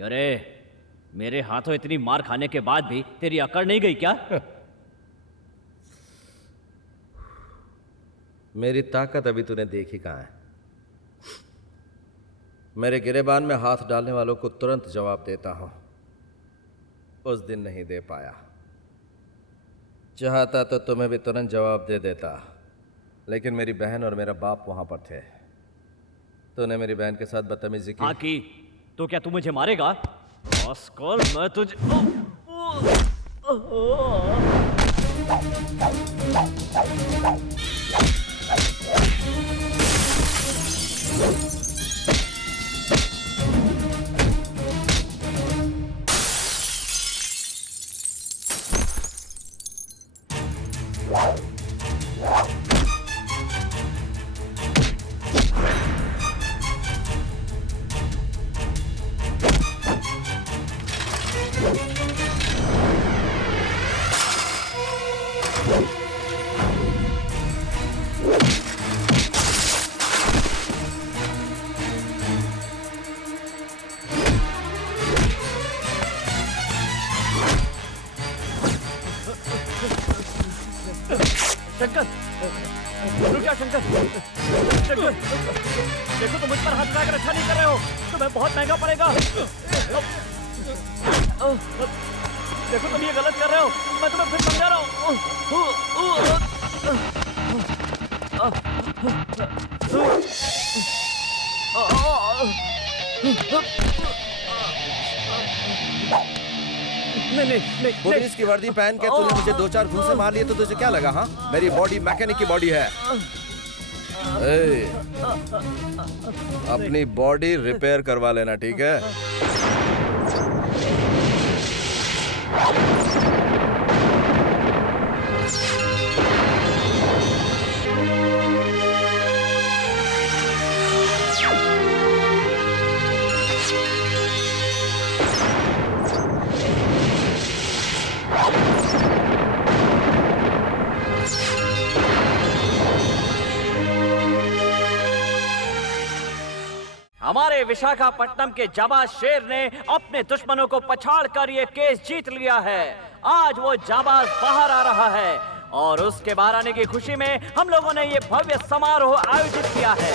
क्या रे, मेरे हाथों इतनी मार खाने के बाद भी तेरी अकड़ नहीं गई क्या? मेरी ताकत अभी तूने देखी कहाँ है। मेरे गिरेबान में हाथ डालने वालों को तुरंत जवाब देता हूं। उस दिन नहीं दे पाया। चाहता तो तुम्हें भी तुरंत जवाब दे देता, लेकिन मेरी बहन और मेरा बाप वहां पर थे। तूने मेरी बहन के साथ बदतमीजी की। हाँ की। तो क्या तू मुझे मारेगा? रास्कल, मैं तुझे शंकर, रुक जा शंकर। शंकर, देखो तुम मुझ पर हाथ उठाकर अच्छा नहीं कर रहे हो, तुम्हें बहुत महंगा पड़ेगा। देखो तुम ये गलत कर रहे हो, मैं तुम्हें फिर समझा रहा हूँ। नहीं, पुलिस की वर्दी पहन के तूने मुझे 2-4 घूंसे मार लिए तो तुझे क्या लगा? हाँ, मेरी बॉडी मैकेनिक की बॉडी है। अपनी बॉडी रिपेयर करवा लेना, ठीक है? हमारे विशाखापट्टनम के जाबाज शेर ने अपने दुश्मनों को पछाड़ कर ये केस जीत लिया है। आज वो जाबाज बाहर आ रहा है और उसके बाहर आने की खुशी में हम लोगों ने ये भव्य समारोह आयोजित किया है।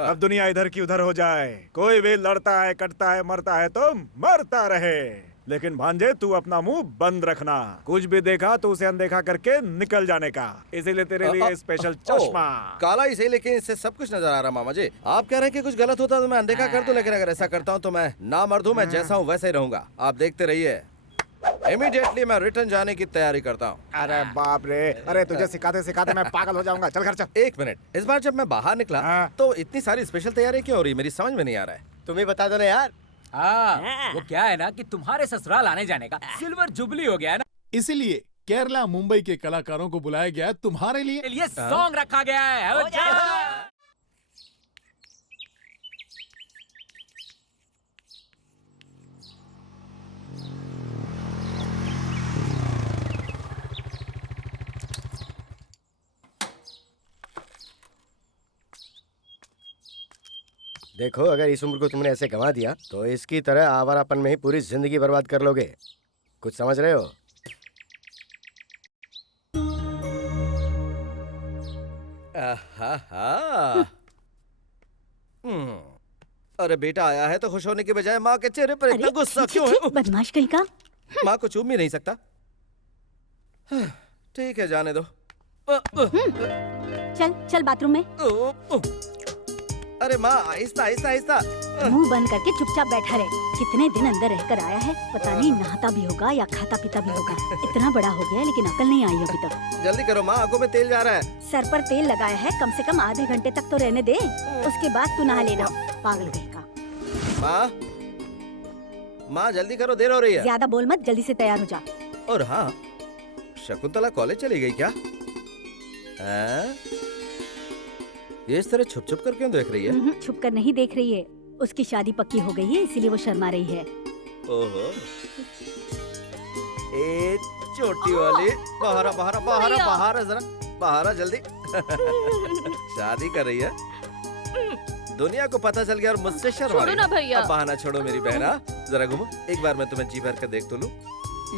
अब दुनिया इधर की उधर हो जाए, कोई भी लड़ता है, कटता है, मरता है तो मरता रहे, लेकिन भांजे तू अपना मुंह बंद रखना। कुछ भी देखा तो उसे अनदेखा करके निकल जाने का। इसीलिए तेरे लिए स्पेशल चश्मा। काला ही सही, लेकिन इससे सब कुछ नजर आ रहा। मामा जी, आप कह रहे हैं कि कुछ गलत होता तो मैं अनदेखा कर दूं, लेकिन अगर ऐसा करता हूं तो मैं ना मर्द हूं, मैं जैसा हूं वैसा ही रहूंगा। आप देखते रहिए। इमीडिएटली मैं रिटर्न जाने की तैयारी करता हूँ। अरे बाप रे, अरे तुझे सिखाते सिखाते मैं पागल हो जाऊंगा। चल घर चल। एक मिनट, इस बार जब मैं बाहर निकला तो इतनी सारी स्पेशल तैयारी क्यों हो रही, मेरी समझ में नहीं आ रहा है। तुम्हें बता दो ना यार। हाँ, वो क्या है ना कि तुम्हारे ससुराल आने जाने का सिल्वर जुबली हो गया है ना, इसलिए केरला मुंबई के कलाकारों को बुलाया गया है तुम्हारे लिए। ये सॉन्ग रखा गया है। देखो, अगर इस उम्र को तुमने ऐसे गंवा दिया तो इसकी तरह आवारापन में ही पूरी जिंदगी बर्बाद कर लोगे। कुछ समझ रहे हो? अरे बेटा आया है तो खुश होने के बजाय माँ के चेहरे पर इतना गुस्सा क्यों है? बदमाश कहीं का। माँ को चूम भी नहीं सकता। ठीक है, जाने दो। चल चल बाथरूम में। अरे माँ, आहिस्ता आहिस्ता आहिस्ता। मुंह बंद करके चुपचाप बैठा रहे। कितने दिन अंदर रहकर आया है, पता नहीं नहाता भी होगा या खाता पीता भी होगा। इतना बड़ा हो गया है लेकिन अकल नहीं आई अभी तक। जल्दी करो माँ, आंखों में तेल जा रहा है। सर पर तेल लगाया है, कम से कम आधे घंटे तक तो रहने दे, उसके बाद तू नहा लेना। पागल कहीं का। माँ जल्दी करो, देर हो रही है। ज्यादा बोल मत, जल्दी से तैयार हो जा। और हाँ, शकुंतला कॉलेज चली गई क्या? ये इस तरह छुप छुप कर क्यों देख रही है? छुप कर नहीं देख रही है, उसकी शादी पक्की हो गई है, इसीलिए वो शर्मा रही है। ओहो, ए छोटी वाली, बाहर आ, बाहर आ, बाहर आ, बाहर आ, जरा बाहर आ जल्दी। शादी कर रही है, दुनिया को पता चल गया और मुझसे शर्मा रही है। अब बहाना छोड़ो मेरी बहना, जरा घूमो, एक बार मैं तुम्हें जी भर कर देख तो लूं।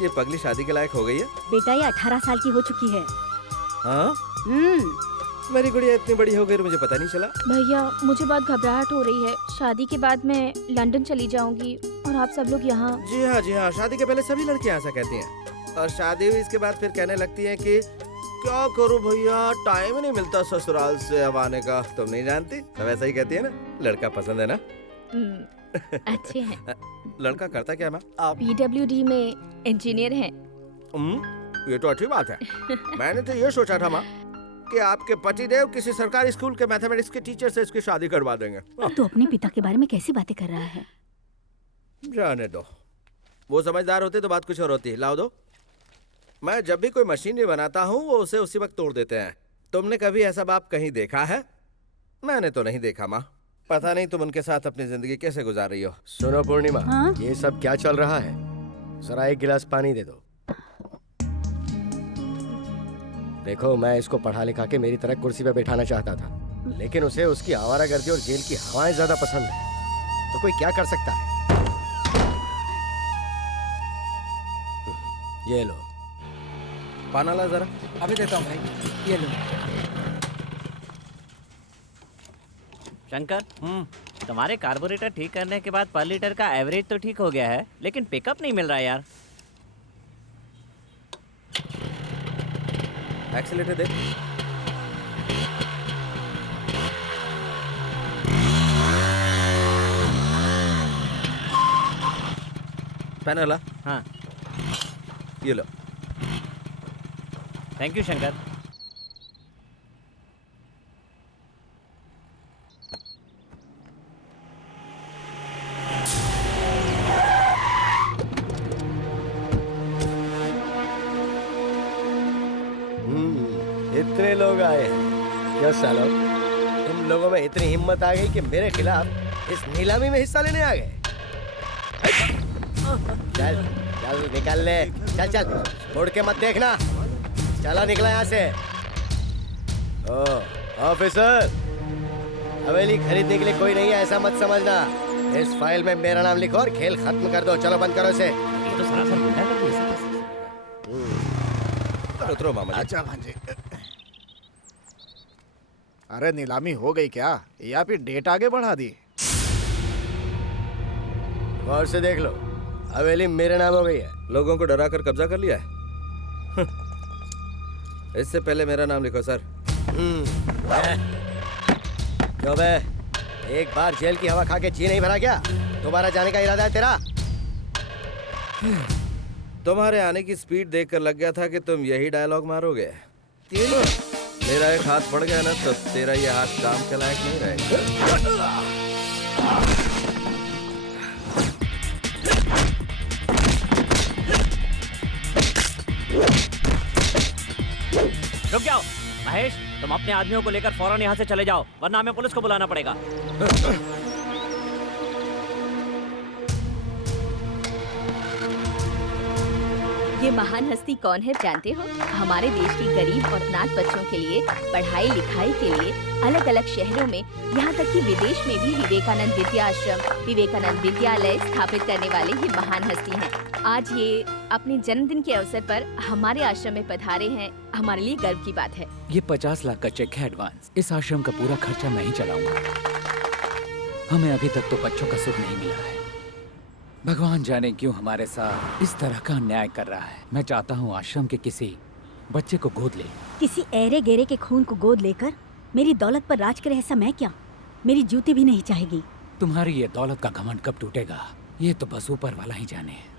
ये पगली शादी के लायक हो गई है। बेटा ये 18 साल की हो चुकी है। हाँ, मेरी गुड़िया इतनी बड़ी हो गई मुझे पता नहीं चला। भैया मुझे बहुत घबराहट हो रही है। शादी के बाद मैं लंदन चली जाऊंगी और आप सब लोग यहाँ। जी हाँ, जी हाँ, शादी के पहले सभी लड़कियाँ ऐसा कहती हैं और शादी हुई इसके बाद फिर कहने लगती हैं कि क्या करूं भैया, टाइम ही नहीं मिलता ससुराल से अब आने का। तुम नहीं जानती, सब ऐसा ही कहती है ना। लड़का पसंद है ना? अच्छे हैं। लड़का करता क्या है? आप PWD में इंजीनियर हैं। ये तो अच्छी बात है। मैंने तो ये सोचा था माँ कि आपके पतिदेव किसी सरकारी स्कूल के मैथमेटिक्स के टीचर से इसकी शादी करवा देंगे। तो अपने पिता के बारे में कैसी बातें कर रहा है? जाने दो, वो समझदार होते तो बात कुछ और होती। लाओ दो। मैं जब भी कोई मशीनरी बनाता हूँ वो उसे उसी वक्त तोड़ देते हैं। तुमने कभी ऐसा बाप कहीं देखा है? मैंने तो नहीं देखा माँ। पता नहीं तुम उनके साथ अपनी जिंदगी कैसे गुजार रही हो। सुनो पूर्णिमा, हाँ? ये सब क्या चल रहा है? जरा एक गिलास पानी दे दो। देखो, मैं इसको पढ़ा लिखा के मेरी तरह कुर्सी पे बैठाना चाहता था, लेकिन उसे उसकी आवारागर्दी और जेल की हवाएं ज्यादा पसंद है। तो कोई क्या कर सकता है? ये लो, पाना ला जरा। अभी देता हूँ भाई, ये लो। शंकर, तुम्हारे कार्बोरेटर ठीक करने के बाद पर लीटर का एवरेज तो ठीक हो गया है, लेकिन पिकअप नहीं मिल रहा है यार। एक्सीलेटर दे। पैनल ला। हाँ, ये लो। Thank you Shankar. इतने लोग आए हैं क्या सालो? तुम लोगों में इतनी हिम्मत आ गई कि मेरे खिलाफ इस नीलामी में हिस्सा लेने आ गए? चल चल निकल ले, चल चल, मुड़ के मत देखना। चला निकला यहाँ से। ओ ऑफिसर, हवेली खरीदने के लिए कोई नहीं है ऐसा मत समझना। इस फाइल में मेरा नाम लिखो और खेल खत्म कर दो। चलो बंद करो इसे। ये तो सरासर गुंडा कर दिया। उतरो मामा जी। अच्छा भांजे, अरे नीलामी हो गई क्या या फिर डेट आगे बढ़ा दी? गौर से देख लो, हवेली मेरे नाम हो गई है। लोगों को डरा कर कब्जा कर लिया है। इससे पहले मेरा नाम लिखो सर। क्यों बे, एक बार जेल की हवा खा के जी नहीं भरा क्या? दोबारा जाने का इरादा है तेरा? तुम्हारे आने की स्पीड देखकर लग गया था कि तुम यही डायलॉग मारोगे। मेरा एक हाथ पड़ गया ना तो तेरा ये हाथ काम के लायक नहीं रहेगा। रुक जाओ महेश, तुम अपने आदमियों को लेकर फौरन यहाँ से चले जाओ, वरना हमें पुलिस को बुलाना पड़ेगा। ये महान हस्ती कौन है जानते हो? हमारे देश के गरीब और अनाथ बच्चों के लिए पढ़ाई लिखाई के लिए अलग अलग शहरों में, यहाँ तक कि विदेश में भी विवेकानंद विद्या आश्रम, विवेकानंद विद्यालय स्थापित करने वाले ये महान हस्ती हैं। आज ये अपने जन्मदिन के अवसर पर हमारे आश्रम में पधारे हैं, हमारे लिए गर्व की बात है। ये 50 लाख का चेक है एडवांस। इस आश्रम का पूरा खर्चा मैं ही चलाऊंगा। हमें अभी तक तो बच्चों का सुख नहीं मिला है। भगवान जाने क्यों हमारे साथ इस तरह का अन्याय कर रहा है। मैं चाहता हूँ आश्रम के किसी बच्चे को गोद ले। किसी ऐरे गेरे के खून को गोद लेकर मेरी दौलत पर राज करे ऐसा मैं क्या? मेरी जूती भी नहीं चाहेगी। तुम्हारी ये दौलत का घमंड कब टूटेगा, ये तो बस ऊपर वाला ही जाने।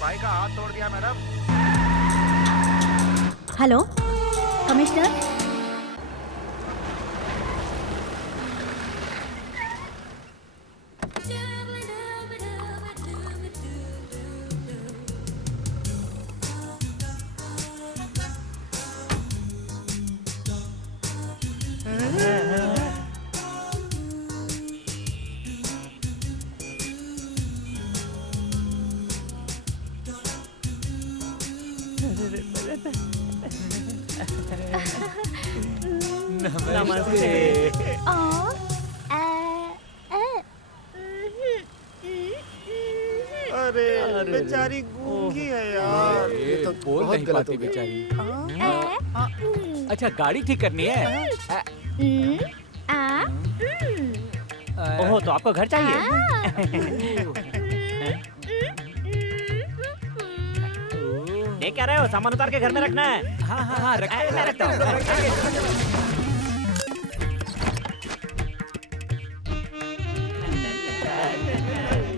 भाई का हाथ तोड़ दिया मैडम। हेलो कमिश्नर, नमस्ते। अरे बेचारी गूंगी है यार। ये तो बोल बहुत नहीं गलत पाती हो गया। बेचारी। अच्छा गाड़ी ठीक करनी है। ओहो, तो आपको घर चाहिए? ये क्या रहे हो? सामान उतार के घर में रखना है। हाँ हाँ हाँ मैं रखता हूँ।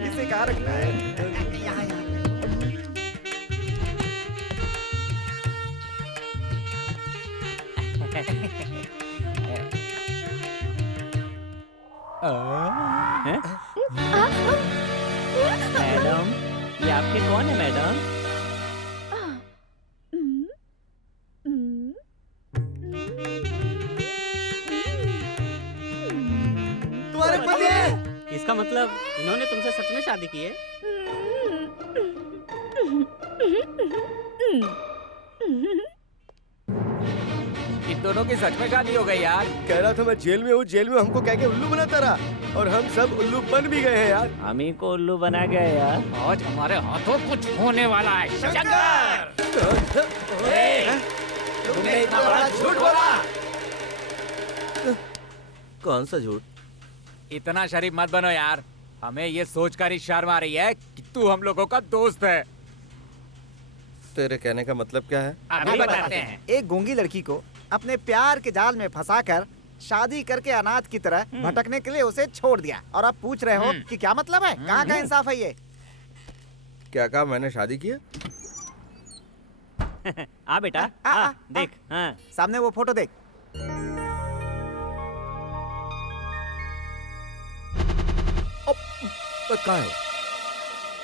इसे कहाँ रखना है? मैडम, ये आपके कौन है मैडम? तुम्हारे पति है? इसका मतलब इन्होंने तुमसे सच में शादी की है? इन दोनों की सच में शादी हो गई यार। कह रहा था मैं जेल में हूँ, जेल में हमको कह के उल्लू बनाता रहा और हम सब उल्लू बन भी गए हैं यार। हम ही को उल्लू बना गए यार। आज हमारे हाथों कुछ होने वाला है। शंकर! तुमने इतना बड़ा झूठ बोला। कौन सा झूठ? इतना शरीफ मत बनो यार। हमें ये सोचकर ही शर्म आ रही है कि तू हम लोगों का दोस्त है। तेरे कहने का मतलब क्या है? अभी बताते हैं। एक गूंगी लड़की को अपने प्यार के जाल में फंसाकर शादी करके अनाथ की तरह भटकने के लिए उसे छोड़ दिया और अब पूछ रहे हो कि क्या मतलब है? कहाँ का इंसाफ है ये? क्या कहा मैंने शादी की है? आ बेटा, आ, देख। हाँ। सामने वो फोटो देख। कहाँ है?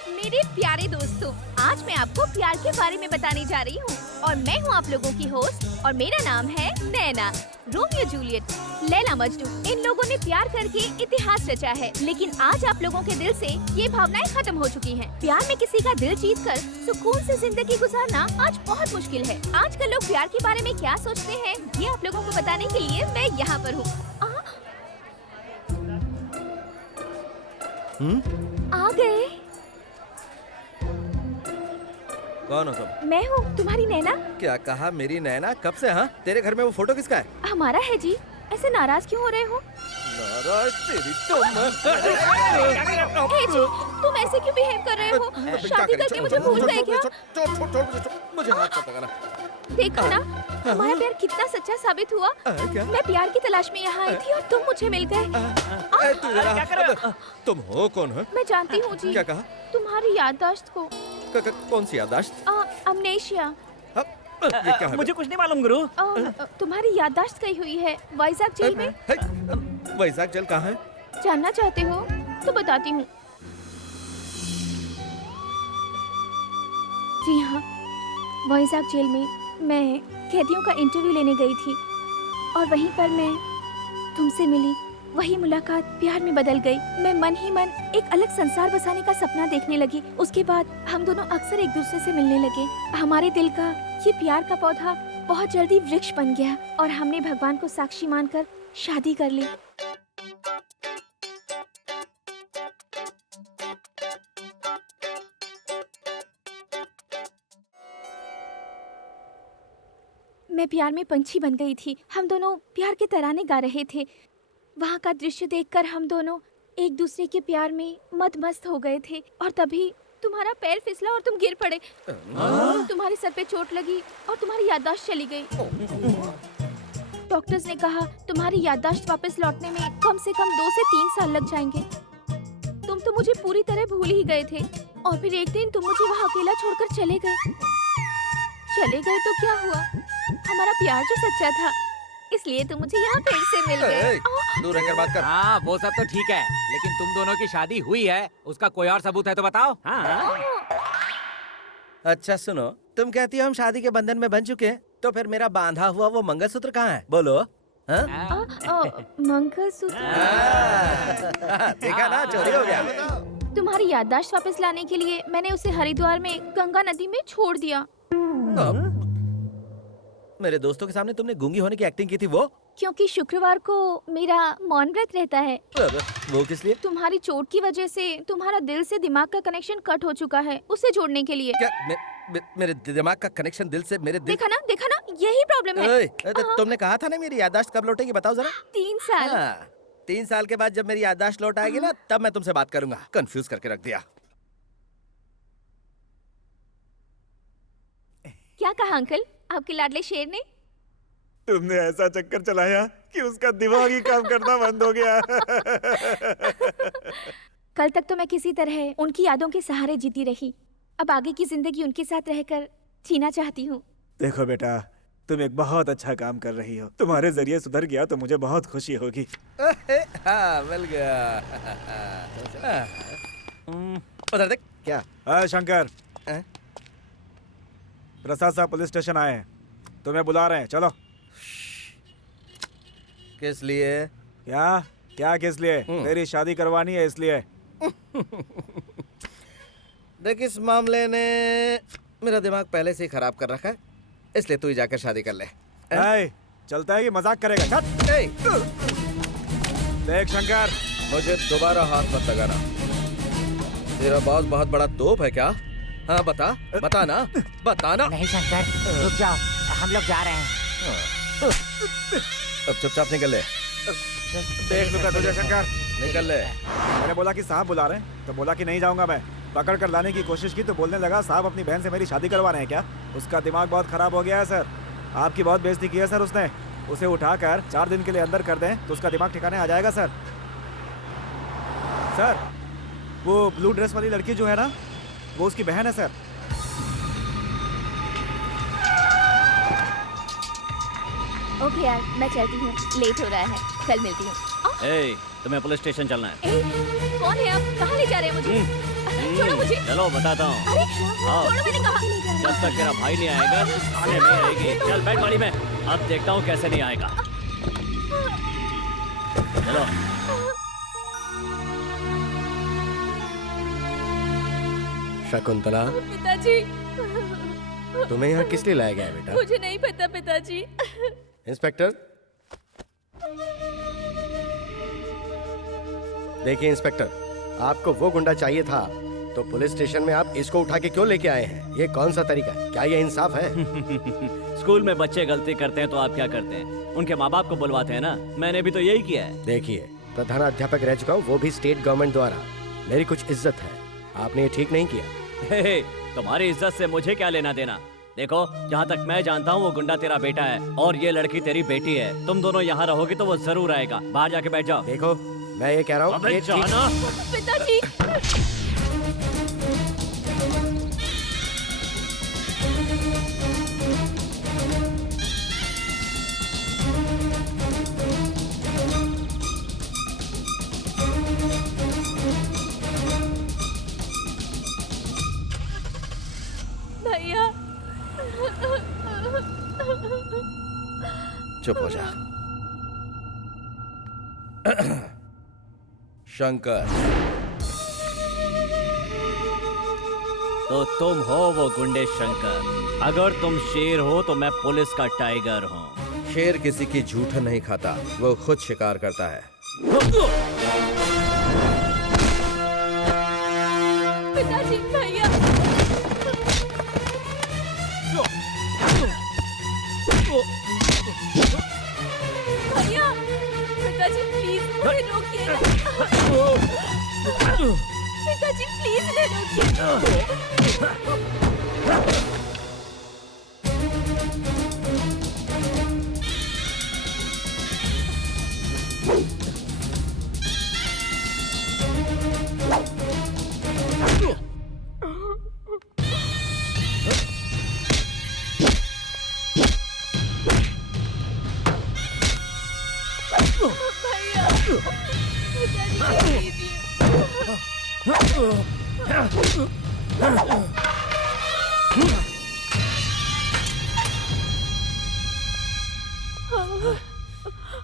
मेरे प्यारे दोस्तों, आज मैं आपको प्यार के बारे में बताने जा रही हूँ और मैं हूँ आप लोगों की होस्ट और मेरा नाम है नैना। रोमियो जूलियट, लैला मजनू, इन लोगों ने प्यार करके इतिहास रचा है, लेकिन आज आप लोगों के दिल से ये भावनाएं खत्म हो चुकी हैं। प्यार में किसी का दिल जीतकर सुकून से जिंदगी गुजारना आज बहुत मुश्किल है। आजकल लोग प्यार के बारे में क्या सोचते हैं, ये आप लोगों को बताने के लिए मैं यहाँ पर हूँ। आ गए। कौन हो तुम? मैं हूँ तुम्हारी नैना। क्या कहा मेरी नैना? कब से? हाँ, तेरे घर में वो फोटो किसका है? हमारा है जी। ऐसे नाराज क्यों हो रहे हो? नाराज तेरी तो ए जी, तुम ऐसे क्यों बिहेव कर रहे हो? शादी करके मुझे भूल गए क्या? मुझे हाथ मत लगाना। देखा ना, हमारा प्यार कितना सच्चा साबित हुआ। क्या? मैं प्यार की तलाश में यहाँ आई थी और तुम मुझे मिल गए। क्या कर रहे हो? तुम हो कौन है? मैं जानती हूँ जी। क्या कहा? तुम्हारी याददाश्त को। कौन सी याददाश्त? अमनेशिया। ये क्या है? मुझे कुछ नहीं मालूम गुरु। तुम्हारी याददाश्त गई हुई है वाइजाग जेल में। वैजाग जेल कहाँ है? जानना चाहते हो तो बताती हूँ। जी हाँ, वाइजाग जेल में मैं कैदियों का इंटरव्यू लेने गई थी और वहीं पर मैं तुमसे मिली। वही मुलाकात प्यार में बदल गई। मैं मन ही मन एक अलग संसार बसाने का सपना देखने लगी। उसके बाद हम दोनों अक्सर एक दूसरे से मिलने लगे। हमारे दिल का ये प्यार का पौधा बहुत जल्दी वृक्ष बन गया और हमने भगवान को साक्षी मानकर शादी कर ली। मैं प्यार में पंछी बन गई थी। हम दोनों प्यार के तराने गा रहे थे। वहाँ का दृश्य देखकर हम दोनों एक दूसरे के प्यार में मस्त हो गए थे और तभी तुम्हारा पैर फिसला और तुम गिर पड़े। तुम्हारे सर पे चोट लगी और तुम्हारी याददाश्त चली गई। डॉक्टर्स ने कहा तुम्हारी याददाश्त वापस लौटने में कम से कम 2 से 3 साल लग जाएंगे। तुम तो मुझे पूरी तरह भूल ही गए थे और फिर एक दिन तुम मुझे वहाँ अकेला छोड़कर चले गए। चले गए तो क्या हुआ? हमारा प्यार जो सच्चा था, इसलिए तुम मुझे यहाँ फिर से मिल गए। दूर रहकर बात कर। हाँ वो सब तो ठीक है, लेकिन तुम दोनों की शादी हुई है, उसका कोई और सबूत है तो बताओ। हाँ अच्छा सुनो, तुम कहती हो हम शादी के बंधन में बन चुके हैं, तो फिर मेरा बांधा हुआ वो मंगलसूत्र कहाँ है? बोलो। हाँ? मंगलसूत्र देखा ना, चोरी हो गया। तुम्हारी याददाश्त वापस लाने के लिए मैंने उसे हरिद्वार में गंगा नदी में छोड़ दिया। मेरे दोस्तों के सामने तुमने गूंगी होने की एक्टिंग की थी वो? क्योंकि शुक्रवार को मेरा मौन व्रत रहता है। वो किस लिए? तुम्हारी चोट की वजह से तुम्हारा दिल से दिमाग का कनेक्शन कट हो चुका है, उसे जोड़ने के लिए। क्या मेरे दिमाग का कनेक्शन दिल से मेरे दिल... देखा ना, यही प्रॉब्लम है। तुमने कहा था ना मेरी याददाश्त कब लौटेगी, बताओ जरा। 3 साल। 3 साल के बाद जब मेरी याददाश्त लौट आएगी ना, तब मैं तुमसे बात करूंगा। कंफ्यूज करके रख दिया। क्या कहा अंकल आपके लाडले शेर ने? तुमने ऐसा चक्कर चलाया कि उसका दिमाग ही काम करना बंद हो गया। कल तक तो मैं किसी तरह उनकी यादों के सहारे जीती रही, अब आगे की जिंदगी उनके साथ रहकर जीना चाहती हूँ। देखो बेटा, तुम एक बहुत अच्छा काम कर रही हो। तुम्हारे जरिए सुधर गया तो मुझे बहुत खुशी होगी। हाँ, मिल गया। उधर देख। क्या? शंकर, प्रसाद साहब पुलिस स्टेशन आए हैं, तुम्हें बुला रहे हैं, चलो। किस लिए? क्या किस लिए? तेरी शादी करवानी है इसलिए। देख, इस मामले ने मेरा दिमाग पहले से ही खराब कर रखा है, इसलिए तू ही जाकर शादी कर ले। चलता है कि मजाक करेगा? देख शंकर, मुझे दोबारा हाथ मत लगाना। तेरा बॉस बहुत बड़ा तोप है क्या? हाँ बता ना। नहीं शंकर, रुक जाओ, हम लोग जा रहे हैं। अब चुपचाप निकल ले। देख लूंगा तुझे शंकर, निकल ले। मैंने बोला कि साहब बुला रहे हैं, तो बोला कि नहीं जाऊंगा मैं। पकड़ कर लाने की कोशिश की तो बोलने लगा साहब अपनी बहन से मेरी शादी करवा रहे हैं क्या? उसका दिमाग बहुत खराब हो गया है सर। आपकी बहुत बेइज्जती की है सर उसने। उसे उठाकर 4 दिन के लिए अंदर कर दें तो उसका दिमाग ठिकाने आ जाएगा सर। सर, वो ब्लू ड्रेस वाली लड़की जो है ना, वो उसकी बहन है सर। ओके यार, मैं चलती हूँ, लेट हो रहा है, कल मिलती हूँ। तुम्हें पुलिस स्टेशन चलना है। कौन है आप? कहाँ ले जा रहे हैं मुझे? छोड़ो मुझे। चलो बताता हूँ। अरे छोड़ो, मैंने कहा। जब तक तेरा भाई नहीं आएगा तो थाने नहीं आएगी। चल बैठ गाड़ी में, अब देखता हूँ कैसे नहीं आएगा। चलो। शकुंतला, पिताजी, तुम्हें यहाँ किस लिए लाया गया है बेटा? मुझे नहीं पता पिताजी। इंस्पेक्टर, देखिए इंस्पेक्टर, आपको वो गुंडा चाहिए था तो पुलिस स्टेशन में आप इसको उठा के क्यों लेके आए हैं? ये कौन सा तरीका है? क्या ये इंसाफ है? स्कूल में बच्चे गलती करते हैं तो आप क्या करते हैं? उनके माँ बाप को बुलवाते हैं ना। मैंने भी तो यही किया है। देखिए, प्रधानाध्यापक रह चुका हूँ, वो भी स्टेट गवर्नमेंट द्वारा। मेरी कुछ इज्जत है, आपने ये ठीक नहीं किया। तुम्हारी इज्जत से मुझे क्या लेना देना? देखो, जहाँ तक मैं जानता हूँ वो गुंडा तेरा बेटा है और ये लड़की तेरी बेटी है। तुम दोनों यहाँ रहोगे तो वो जरूर आएगा। बाहर जाके बैठ जाओ। देखो, मैं ये कह रहा हूँ, पिताजी। भैया, चुप हो जा। शंकर, तो तुम हो वो गुंडे शंकर। अगर तुम शेर हो तो मैं पुलिस का टाइगर हूँ। शेर किसी की झूठन नहीं खाता, वो खुद शिकार करता है। पिताजी, भैया। भैया, पिताजी प्लीज मुझे रोकिए। पिताजी प्लीज मुझे रोकिए।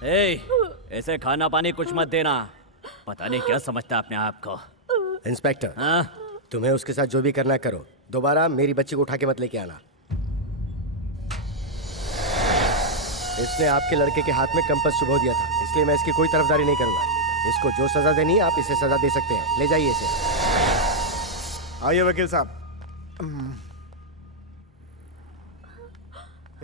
ए, ऐसे खाना पानी कुछ मत देना। पता नहीं क्या समझता अपने आप को। इंस्पेक्टर, हाँ? तुम्हें उसके साथ जो भी करना करो, दोबारा मेरी बच्ची को उठा के मत लेके आना। इसने आपके लड़के के हाथ में कंपास चुभो दिया था, इसलिए मैं इसकी कोई तरफदारी नहीं करूंगा। इसको जो सजा देनी है आप इसे सजा दे सकते हैं। ले जाइए इसे। आइए वकील साहब।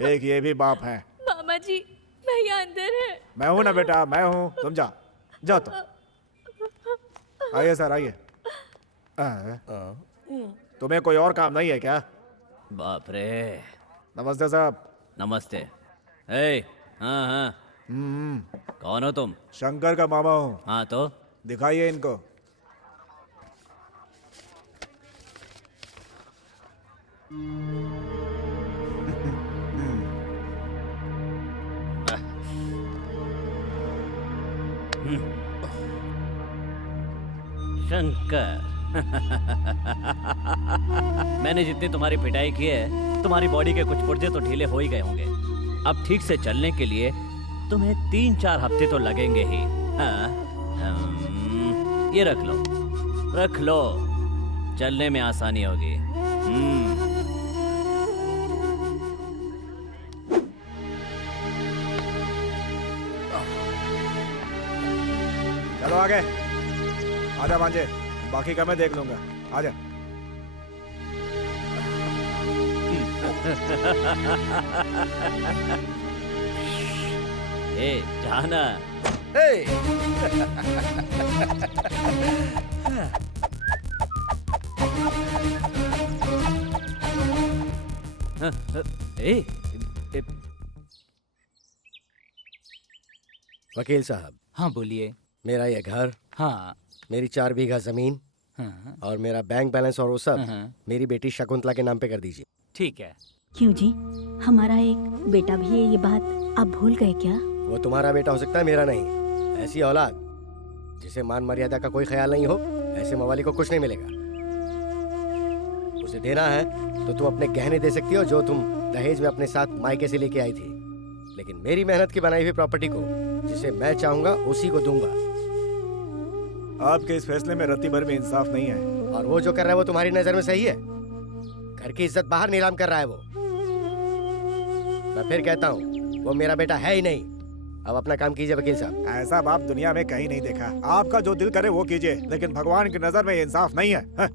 एक ये भी बाप है। मामा जी, भैया अंदर है। मैं हूं ना बेटा, मैं हूं। तुम जाओ तुम। आइए सर, आइए। तुम्हें कोई और काम नहीं है क्या? बाप रे। नमस्ते साहब। नमस्ते। ए, हाँ हाँ, कौन हो तुम? शंकर का मामा हूँ। हाँ तो दिखाइए इनको। शंकर। मैंने जितनी तुम्हारी पिटाई की है, तुम्हारी बॉडी के कुछ पुर्जे तो ढीले हो ही गए होंगे। अब ठीक से चलने के लिए तुम्हें 3-4 हफ्ते तो लगेंगे ही। हाँ, ये रख लो, चलने में आसानी होगी। चलो आगे। आजा भांजे, बाकी का मैं देख लूंगा। आजा। ए, जाना। वकील साहब। हाँ बोलिए। मेरा ये घर, हाँ, मेरी 4 बीघा जमीन, हाँ, और मेरा बैंक बैलेंस और वो सब हाँ। मेरी बेटी शकुंतला के नाम पे कर दीजिए। ठीक है। क्यों जी, हमारा एक बेटा भी है, ये बात आप भूल गए क्या? वो तुम्हारा बेटा हो सकता है, मेरा नहीं। ऐसी औलाद जिसे मान मर्यादा का कोई ख्याल नहीं हो, ऐसे मवाली को कुछ नहीं मिलेगा। उसे देना है तो तुम अपने गहने दे सकती हो, जो तुम दहेज में अपने साथ मायके से लेके आई थी, लेकिन मेरी मेहनत की बनाई हुई प्रॉपर्टी को जिसे मैं चाहूंगा उसी को दूंगा। आपके इस फैसले में रत्ती भर में इंसाफ नहीं है। और वो जो कर रहा है वो तुम्हारी नजर में सही है? घर की इज्जत बाहर नीलाम कर रहा है वो। मैं फिर कहता हूँ, वो मेरा बेटा है ही नहीं। अब अपना काम कीजिए वकील साहब। ऐसा बाप दुनिया में कहीं नहीं देखा। आपका जो दिल करे वो कीजिए, लेकिन भगवान की नजर में ये इंसाफ नहीं है। हाँ?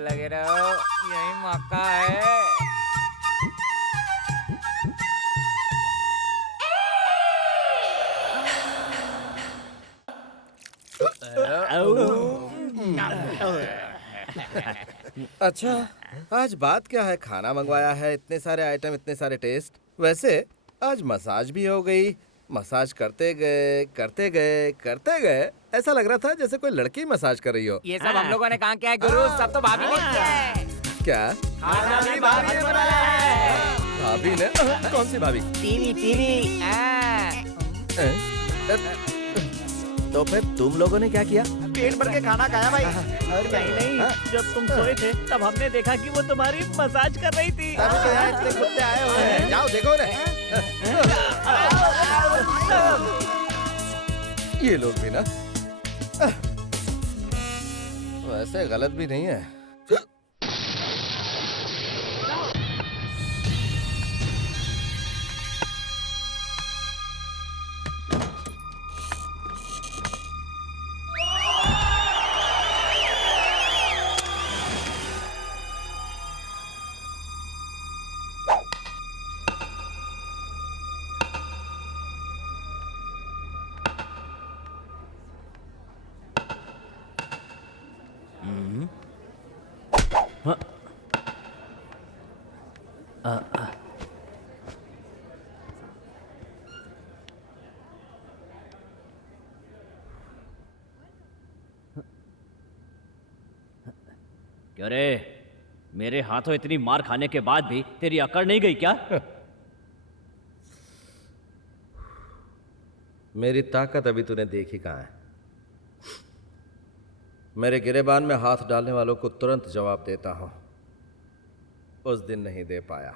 लगे रहो, यही मौका है। अच्छा, आज बात क्या है? खाना मंगवाया है, इतने सारे आइटम, इतने सारे टेस्ट। वैसे आज मसाज भी हो गई। मसाज करते गए ऐसा लग रहा था जैसे कोई लड़की मसाज कर रही हो। ये सब हम लोगों ने कहा क्या है गुरु, सब तो भाभी ने किया है। क्या? खाना भी भाभी ने बनाया है। भाभी ने? कौन सी भाभी? टीवी। तो फिर तुम लोगों ने क्या किया? पेट भर के खाना खाया भाई। और नहीं, जब तुम सोए थे तब हमने देखा कि वो तुम्हारी मसाज कर रही थी। तभी तो यहाँ इतने कुत्ते आए हुए हैं। जाओ देखो ना। ये लोग भी ना, वैसे गलत भी नहीं है। क्या रे, मेरे हाथों इतनी मार खाने के बाद भी तेरी अकड़ नहीं गई क्या? मेरी ताकत अभी तूने देखी कहाँ है। मेरे गिरेबान में हाथ डालने वालों को तुरंत जवाब देता हूं। उस दिन नहीं दे पाया।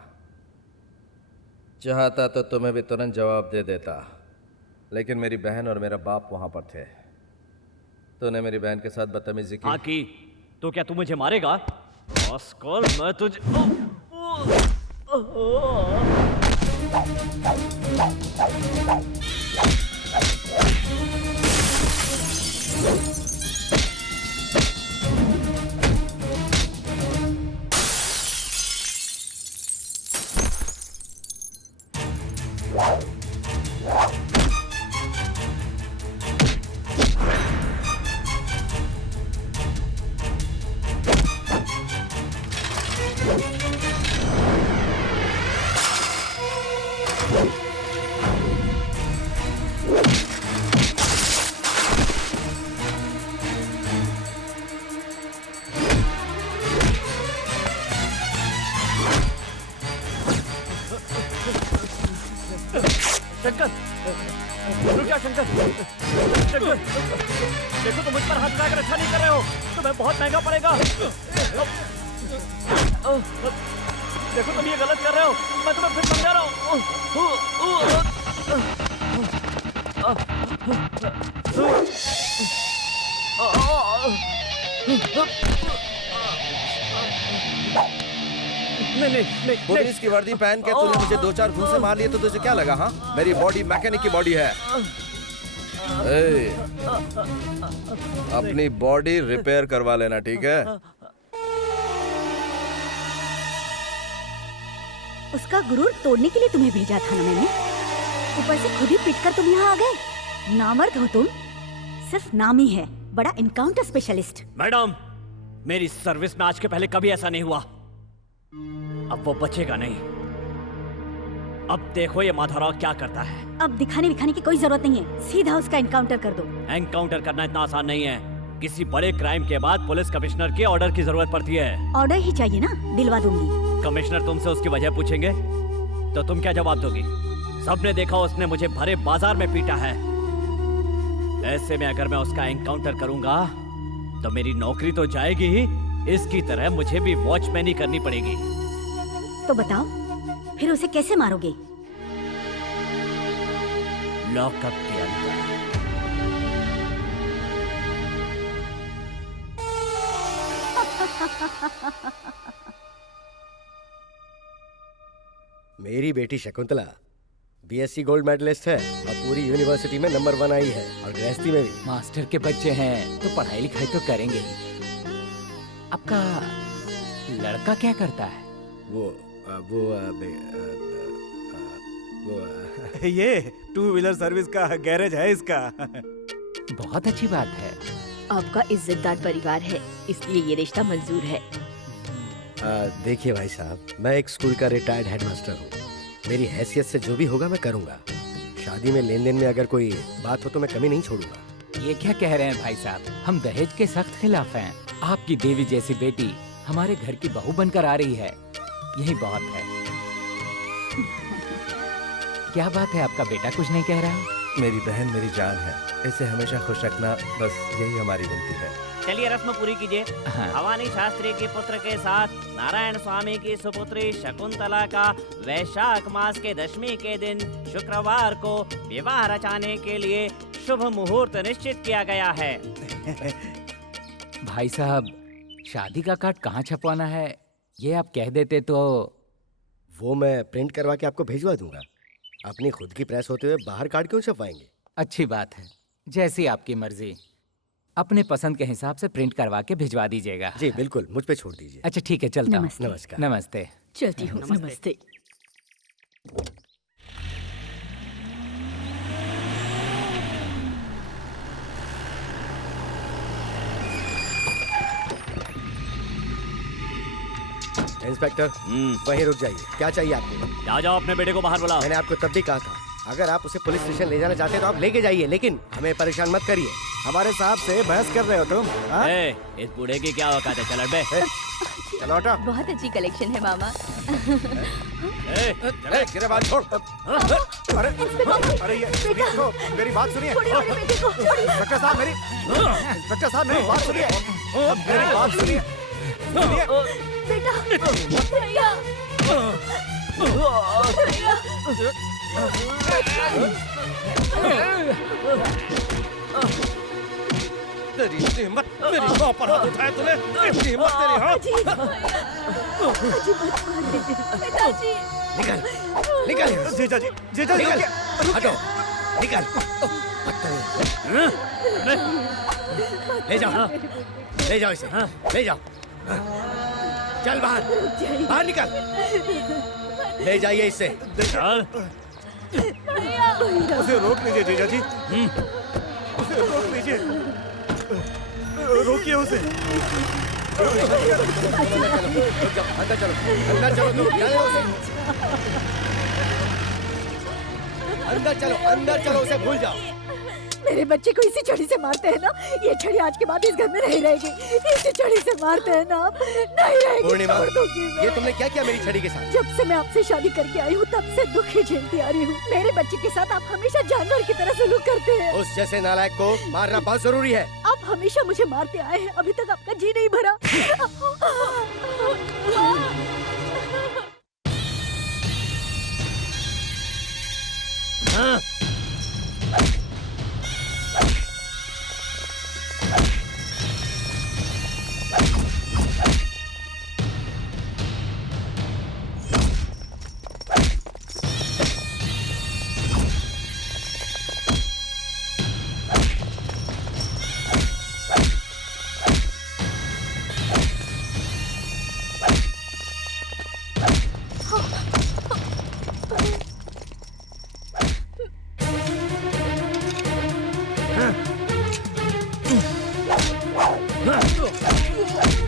चाहता तो तुम्हें भी तुरंत जवाब दे देता, लेकिन मेरी बहन और मेरा बाप वहां पर थे। तूने मेरी बहन के साथ बदतमीजी की। हाँ की। तो क्या तू मुझे मारेगा? रास्कल, मैं तुझे शंकर, रुक जा शंकर। शंकर, देखो तुम मुझ पर हाथ उठाकर अच्छा नहीं कर रहे हो, तुम्हें बहुत महंगा पड़ेगा। देखो तुम ये गलत कर रहे हो, मैं तुम्हें फिर समझा रहा हूँ। नहीं, पुलिस की वर्दी पहन के तूने मुझे 2-4 घूंसे मार लिए तो तुझे क्या लगा? हाँ, मेरी बॉडी मैकेनिक की बॉडी है। अपनी बॉडी रिपेयर करवा लेना, ठीक है? उसका गुरूर तोड़ने के लिए तुम्हें भेजा था ना मैंने। ऊपर से खुद ही पिटकर तुम यहाँ आ गए। नामर्द हो तुम, सिर्फ नाम ही है बड़ा एनकाउंटर स्पेशलिस्ट। मैडम, मेरी सर्विस में आज के पहले कभी ऐसा नहीं हुआ। अब वो बचेगा नहीं। अब देखो ये माधवराव क्या करता है। अब दिखाने विखाने की कोई जरूरत नहीं है, सीधा उसका एनकाउंटर कर दो। एनकाउंटर करना इतना आसान नहीं है। किसी बड़े क्राइम के बाद पुलिस कमिश्नर के ऑर्डर की जरूरत पड़ती है। ऑर्डर ही चाहिए ना, दिलवा दूंगी। कमिश्नर तुमसे उसकी वजह पूछेंगे तो तुम क्या जवाब दोगी? सबने देखा उसने मुझे भरे बाजार में पीटा है। ऐसे में अगर मैं उसका एनकाउंटर करूंगा तो मेरी नौकरी तो जाएगी ही, इसकी तरह मुझे भी वॉचमैनी करनी पड़ेगी। तो बताओ फिर उसे कैसे मारोगे? लॉकअप के अंदर। मेरी बेटी शकुंतला बीएससी गोल्ड मेडलिस्ट है और पूरी यूनिवर्सिटी में नंबर 1 आई है, और गृहस्थी में भी। मास्टर के बच्चे हैं तो पढ़ाई लिखाई तो करेंगे ही। आपका लड़का क्या करता है? ये 2 व्हीलर सर्विस का गैरेज है इसका। बहुत अच्छी बात है। आपका इज्जतदार परिवार है, इसलिए ये रिश्ता मंजूर है। देखिए भाई साहब, मैं एक स्कूल का रिटायर्ड हेडमास्टर हूँ। मेरी हैसियत से जो भी होगा मैं करूँगा। शादी में लेन देन में अगर कोई बात हो तो मैं कमी नहीं छोड़ूंगा। ये क्या कह रहे हैं भाई साहब? हम दहेज के सख्त खिलाफ हैं। आपकी देवी जैसी बेटी हमारे घर की बहू बनकर आ रही है, यही बहुत है। क्या बात है, आपका बेटा कुछ नहीं कह रहा? मेरी बहन मेरी जान है, इसे हमेशा खुश रखना, बस यही हमारी विनती है। चलिए रस्म पूरी कीजिए। भवानी शास्त्री के पुत्र के साथ नारायण स्वामी की सुपुत्री शकुंतला का वैशाख मास के 10वीं के दिन शुक्रवार को विवाह रचाने के लिए शुभ मुहूर्त निश्चित किया गया है। भाई साहब, शादी का कार्ड कहाँ छपवाना है ये आप कह देते तो। वो मैं प्रिंट करवा के आपको भिजवा दूंगा। अपनी खुद की प्रेस होते हुए बाहर कार्ड क्यों छपवाएंगे? अच्छी बात है, जैसी आपकी मर्जी। अपने पसंद के हिसाब से प्रिंट करवा के भिजवा दीजिएगा। जी बिल्कुल, मुझ पे छोड़ दीजिए। अच्छा ठीक है, चलता हूँ। नमस्कार। नमस्ते। चलती हूँ। नमस्ते। इंस्पेक्टर वहीं रुक जाइए। क्या चाहिए आपको? जा जाओ, अपने बेटे को बाहर बुलाओ। मैंने आपको तब भी कहा था, अगर आप उसे पुलिस स्टेशन ले जाना चाहते हैं तो आप लेके जाइए, लेकिन हमें परेशान मत करिए। हमारे साहब से बहस कर रहे हो तुम? हाँ? इस बूढ़े की क्या औकात है? चल बे। चलो हटो। बहुत अच्छी कलेक्शन है मामा। गिरेबान छोड़। अरे अरे ये देखो, मेरी बात सुनिए। इंस्पेक्टर साहब मेरी बात सुनिए। मेरी बात सुनिए। तेरी हिम्मत, मेरी माँ पर हाथ उठाया तूने? तेरी हिम्मत, तेरी हाँ? निकल निकल जीजा जी निकल, हटो, निकल। ले जाओ इसे, ले जाओ। चल बाहर, बाहर निकल। ले जाइए इसे। उसे रोक लीजिए जीजा जी, उसे रोक लीजिए, रोकिए उसे। अंदर चलो तुम, जाने दो उसे। अंदर चलो, उसे भूल जाओ। मेरे बच्चे को इसी छड़ी से मारते हैं ना? ये छड़ी आज के बाद इस घर में नहीं रहेगी। इसी छड़ी से मारते हैं ना? नहीं रहेगी। पूर्णिमा, छोड़ दूंगी मैं। ये तुमने क्या किया मेरी छड़ी के साथ? जब से मैं आपसे शादी करके आई हूँ तब से दुख ही झेलती आ रही हूँ। मेरे बच्चे के साथ आप हमेशा जानवर की तरह सलूक करते हैं। उस जैसे नालायक को मारना बहुत जरूरी है। आप हमेशा मुझे मारते आए हैं, अभी तक आपका जी नहीं भरा।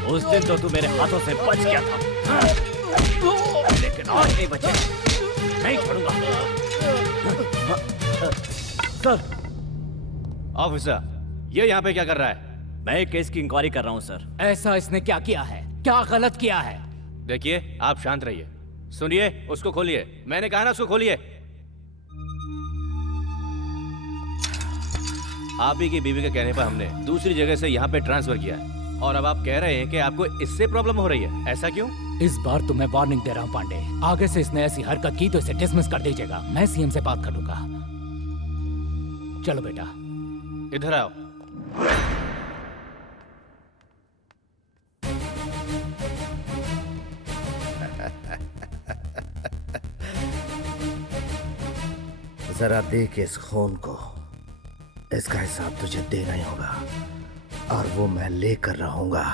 उस दिन तो तू मेरे हाथों से बच गया था, लेकिन आज नहीं बचे, नहीं छोड़ूंगा। सर। ऑफिसर, ये यहाँ पे क्या कर रहा है? मैं एक केस की इंक्वायरी कर रहा हूँ सर। ऐसा इसने क्या किया है? क्या गलत किया है? देखिए, आप शांत रहिए। सुनिए, उसको खोलिए। मैंने कहा ना, उसको खोलिए। आप ही की बीवी के कहने पर हमने दूसरी जगह से यहाँ पे ट्रांसफर किया है, और अब आप कह रहे हैं कि आपको इससे प्रॉब्लम हो रही है। ऐसा क्यों? इस बार तो मैं वार्निंग दे रहा हूँ पांडे, आगे से इसने ऐसी हरकत की तो इसे डिसमिस कर दीजिएगा। मैं सीएम से बात कर लूंगा। चलो बेटा, इधर आओ। जरा देख इस खून को, इसका हिसाब तुझे देना ही होगा, और वो मैं लेकर रहूंगा।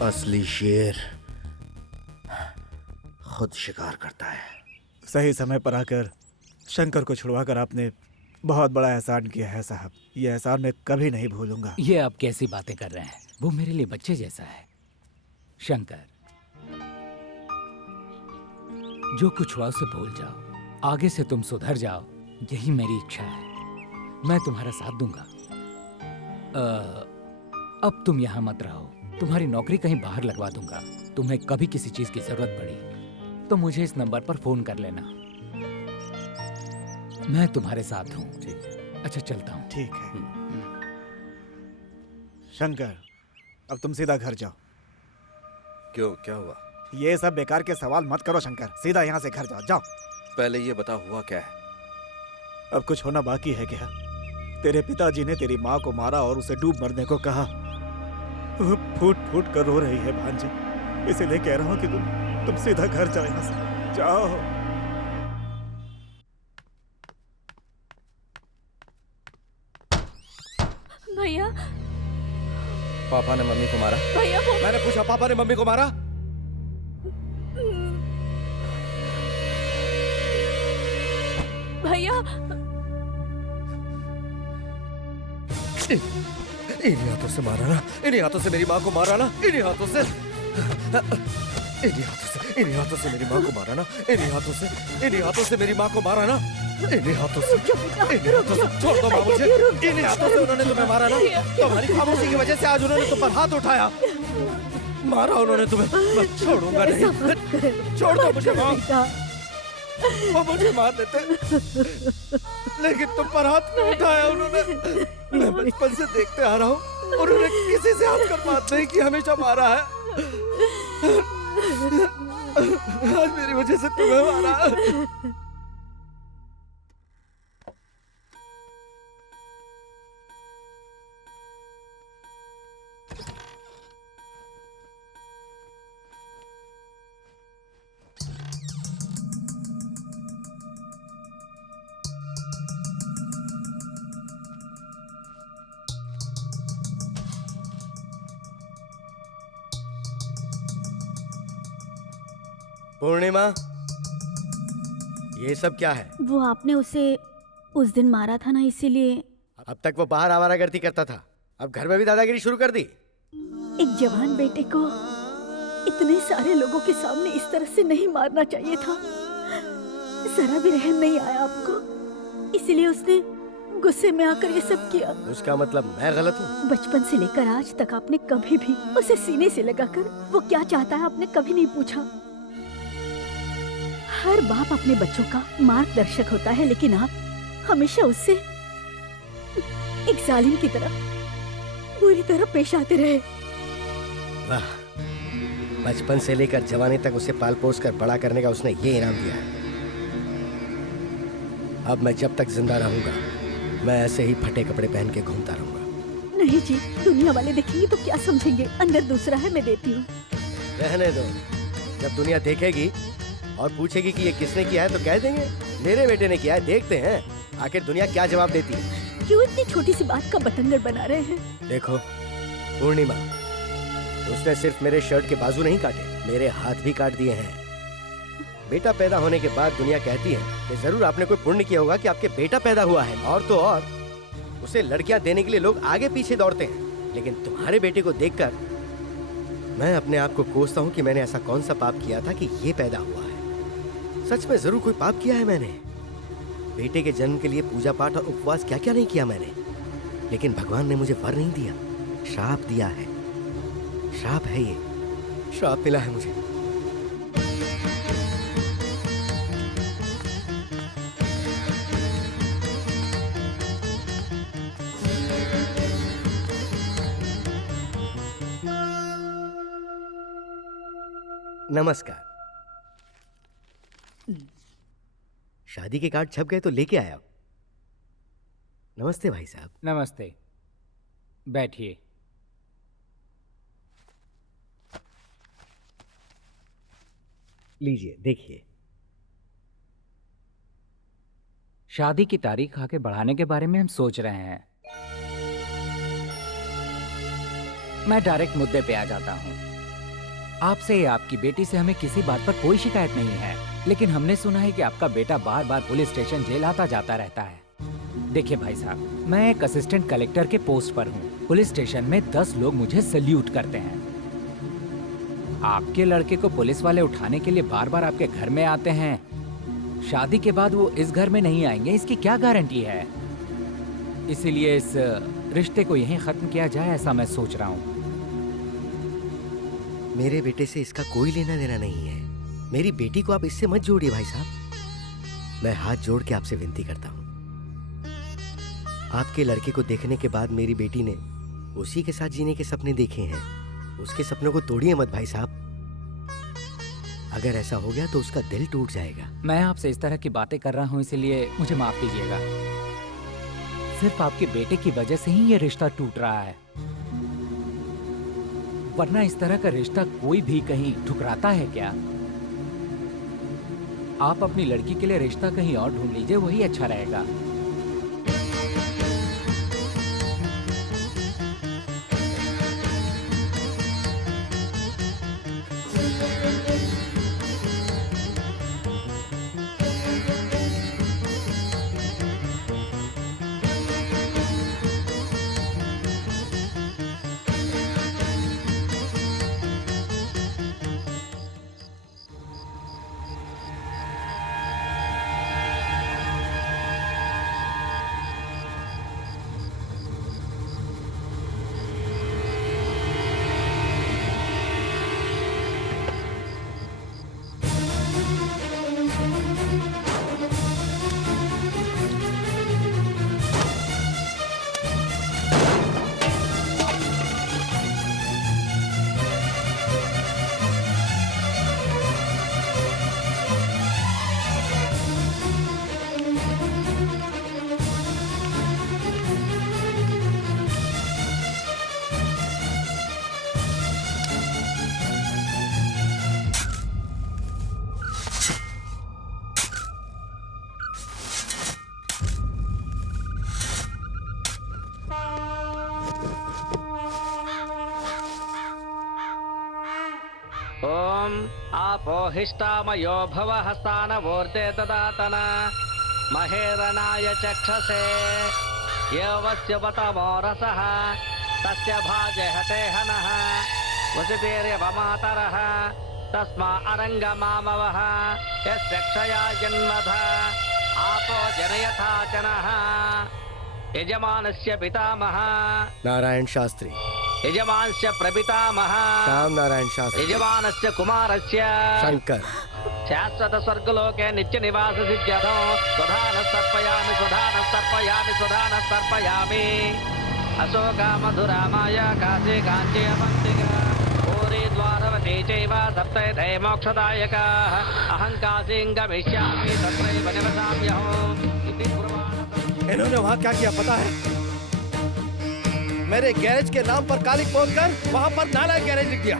असली शेर खुद शिकार करता है। सही समय पर आकर शंकर को छुड़वाकर आपने बहुत बड़ा एहसान किया है साहब। ये एहसान मैं कभी नहीं भूलूंगा। ये आप कैसी बातें कर रहे हैं? वो मेरे लिए बच्चे जैसा है। शंकर, जो कुछ हुआ उसे भूल जाओ, आगे से तुम सुधर जाओ, यही मेरी इच्छा है। मैं तुम्हारा साथ दूंगा। अब तुम यहाँ मत रहो, तुम्हारी नौकरी कहीं बाहर लगवा दूंगा। तुम्हें कभी किसी चीज की जरूरत पड़ी तो मुझे इस नंबर पर फोन कर लेना। मैं तुम्हारे साथ हूँ। ठीक है। अच्छा, चलता हूँ। ठीक है। शंकर, अब तुम सीधा घर जाओ। क्यों, क्या हुआ? ये सब बेकार के सवाल मत करो शंकर, सीधा यहाँ से घर जाओ। जाओ। पहले ये बता, हुआ क्या है? अब कुछ होना बाकी है क्या? तेरे पिताजी ने तेरी माँ को मारा और उसे डूब मरने को कहा। वो फूट फूट कर रो रही है भांजे, इसीलिए कह रहा हूँ कि तुम सीधा घर जाओ, यहाँ से जाओ। भैया, पापा ने मम्मी को मारा? भैया वो... मैंने पूछा, पापा ने मम्मी को मारा? भैया, इन्हीं हाथों से मारा ना, इन्हीं हाथों से मेरी माँ को मारा ना, इन्हीं हाथों से इन्हीं हाथों से मेरी माँ को मारा ना, इन्हीं हाथों से मेरी माँ को मारा ना, इन्हीं हाथों से छोड़ दो माँ मुझे। इन्हीं हाथों से उन्होंने तुम्हें मारा ना, तुम्हारी खामोशी की वजह से आज उन्होंने तुम पर हाथ उठाया, मारा उन्होंने तुम्हें। मैं छोड़ूंगा नहीं, छोड़ दो मुझे माँ। वो मुझे मार देते, लेकिन तुम पर हाथ नहीं उठाया उन्होंने। मैं बचपन से देखते आ रहा हूँ, उन्होंने किसी से हाथ कर बात नहीं की, हमेशा मारा है। आज मेरी वजह से तुम्हें मारा। पूर्णिमा, ये सब क्या है? वो आपने उसे उस दिन मारा था ना, इसीलिए। अब तक वो बाहर आवारागर्दी करता था, अब घर में भी दादागिरी शुरू कर दी। एक जवान बेटे को इतने सारे लोगों के सामने इस तरह से नहीं मारना चाहिए था। जरा भी रहम नहीं आया आपको, इसीलिए उसने गुस्से में आकर ये सब किया। उसका मतलब मैं गलत हूँ? बचपन से लेकर आज तक आपने कभी भी उसे सीने से लगाकर वो क्या चाहता है आपने कभी नहीं पूछा। हर बाप अपने बच्चों का मार्गदर्शक होता है, लेकिन आप हमेशा उससे एक जालिम की तरह बुरी तरह पेश आते रहे। वाह, बचपन से लेकर जवानी तक उसे पाल पोस कर बड़ा करने का उसने ये इनाम दिया है। अब मैं जब तक जिंदा रहूंगा, मैं ऐसे ही फटे कपड़े पहन के घूमता रहूंगा। नहीं जी, दुनिया वाले देखेंगे तो क्या समझेंगे। अंदर दूसरा है, मैं देती हूँ। रहने दो, जब दुनिया देखेगी और पूछेगी कि ये किसने किया है तो कह देंगे मेरे बेटे ने किया है। देखते हैं आखिर दुनिया क्या जवाब देती है। क्यों इतनी छोटी सी बात का बतंगड़ बना रहे हैं? देखो पूर्णिमा, उसने सिर्फ मेरे शर्ट के बाजू नहीं काटे, मेरे हाथ भी काट दिए हैं। बेटा पैदा होने के बाद दुनिया कहती है कि जरूर आपने कोई पुण्य किया होगा कि आपके बेटा पैदा हुआ है, और तो और उसे लड़कियां देने के लिए लोग आगे पीछे दौड़ते हैं। लेकिन तुम्हारे बेटे को देखकर मैं अपने आप को कोसता हूँ कि मैंने ऐसा कौन सा पाप किया था कि ये पैदा हुआ है। सच में जरूर कोई पाप किया है मैंने। बेटे के जन्म के लिए पूजा पाठ और उपवास क्या क्या नहीं किया मैंने, लेकिन भगवान ने मुझे वर नहीं दिया, श्राप दिया है। श्राप है ये, श्राप मिला है मुझे। नमस्कार। शादी के कार्ड छप गए तो लेके आया। नमस्ते भाई साहब। नमस्ते, बैठिए। लीजिए देखिए। शादी की तारीख आगे बढ़ाने के बारे में हम सोच रहे हैं। मैं डायरेक्ट मुद्दे पे आ जाता हूँ। आपसे या आपकी बेटी से हमें किसी बात पर कोई शिकायत नहीं है, लेकिन हमने सुना है कि आपका बेटा बार बार पुलिस स्टेशन जेल आता जाता रहता है। देखिए भाई साहब, मैं एक असिस्टेंट कलेक्टर के पोस्ट पर हूँ। पुलिस स्टेशन में 10 लोग मुझे सल्यूट करते हैं। आपके लड़के को पुलिस वाले उठाने के लिए बार बार आपके घर में आते हैं। शादी के बाद वो इस घर में नहीं आएंगे, इसकी क्या गारंटी है? इसीलिए इस रिश्ते को यहीं खत्म किया जाए, ऐसा मैं सोच रहा हूँ। मेरे बेटे से इसका कोई लेना देना नहीं है। मेरी बेटी को आप इससे मत जोड़िए भाई साहब। मैं हाथ जोड़ के आपसे विनती करता हूँ। आपके लड़के को देखने के बाद मेरी बेटी ने उसी के साथ जीने के सपने देखे हैं। उसके सपनों को तोड़िए मत भाई साहब। अगर ऐसा हो गया तो उसका दिल टूट जाएगा। मैं आपसे इस तरह की बातें कर रहा हूँ, इसलिए मुझे माफ कीजिएगा। सिर्फ आपके बेटे की वजह से ही ये रिश्ता टूट रहा है, वरना इस तरह का रिश्ता कोई भी कहीं ठुकराता है क्या? आप अपनी लड़की के लिए रिश्ता कहीं और ढूंढ लीजिए, वही अच्छा रहेगा। आपो हिष्टामयो भवः स्थानवोर्ते ददातन महेरणाय चक्षसे यवस्य वतमो रसः तस्य भाजे हते हनः वसितेर्यवमातरः तस्मा अरङ्गमामवः यस्य क्षया जन्मधा आपो जनयथा जनः यजमानस्य पितामह नारायण शास्त्री, यजमानस्य प्रपितामह श्याम नारायण शास्त्री, यजमानस्य कुमारस्य शंकर, शाश्वत स्वर्गलोके नित्य निवास सिद्ध्यर्थो स्वधानः सर्पयामि स्वधानः सर्पयामि स्वधानः सर्पयामि अशोका मधुरा माया काशी काञ्ची अवन्तिका पूरी द्वारवती चैव सप्तैते मोक्षदायकाः अहं काशीं गमिष्यामि तत्रैव निवसाम्यहम् इति पुराणम्। इन्होंने वहाँ क्या किया पता है? मेरे गैरेज के नाम पर कालिक पोतकर वहाँ पर नालायक गैरेज लिख दिया।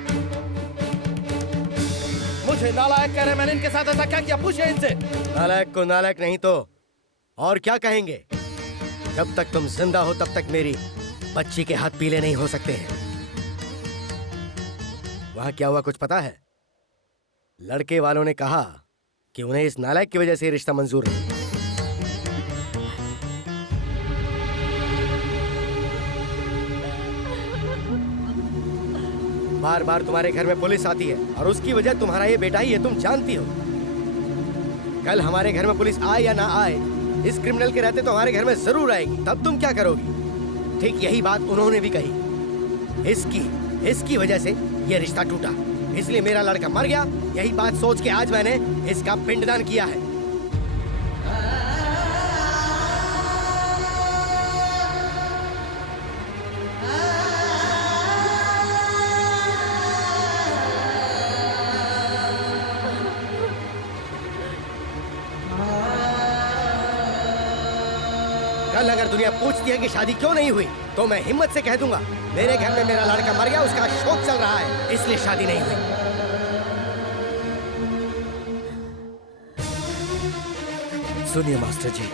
मुझे नालायक कह रहे, मैंने इनके साथ ऐसा क्या किया? पूछे इनसे। नालायक को नालायक नहीं तो और क्या कहेंगे? जब तक तुम जिंदा हो तब तक मेरी बच्ची के हाथ पीले नहीं हो सकते हैं। वहां क्या हुआ कुछ पता है? लड़के वालों ने कहा कि उन्हें इस नालायक की वजह से रिश्ता मंजूर नहीं। बार बार तुम्हारे घर में पुलिस आती है और उसकी वजह तुम्हारा ये बेटा ही है, तुम जानती हो। कल हमारे घर में पुलिस आए या ना आए, इस क्रिमिनल के रहते तो हमारे घर में जरूर आएगी। तब तुम क्या करोगी? ठीक यही बात उन्होंने भी कही। इसकी वजह से ये रिश्ता टूटा, इसलिए मेरा लड़का मर गया। यही बात सोच के आज मैंने इसका पिंडदान किया है। कल अगर दुनिया पूछती है कि शादी क्यों नहीं हुई, तो मैं हिम्मत से कह दूंगा मेरे घर में मेरा लड़का मर गया, उसका शोक चल रहा है, इसलिए शादी नहीं हुई। सुनिए मास्टर जी,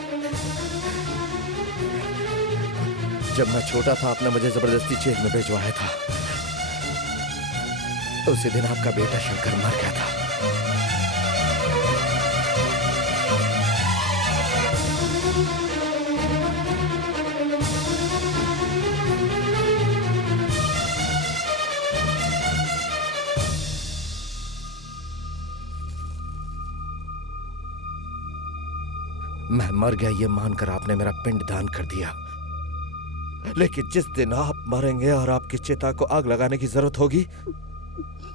जब मैं छोटा था आपने मुझे जबरदस्ती जेल में भिजवाया था। उसी दिन आपका बेटा शंकर मर गया था। मैं मर गया ये मानकर आपने मेरा पिंड दान कर दिया, लेकिन जिस दिन आप मरेंगे और आपकी चिता को आग लगाने की जरूरत होगी,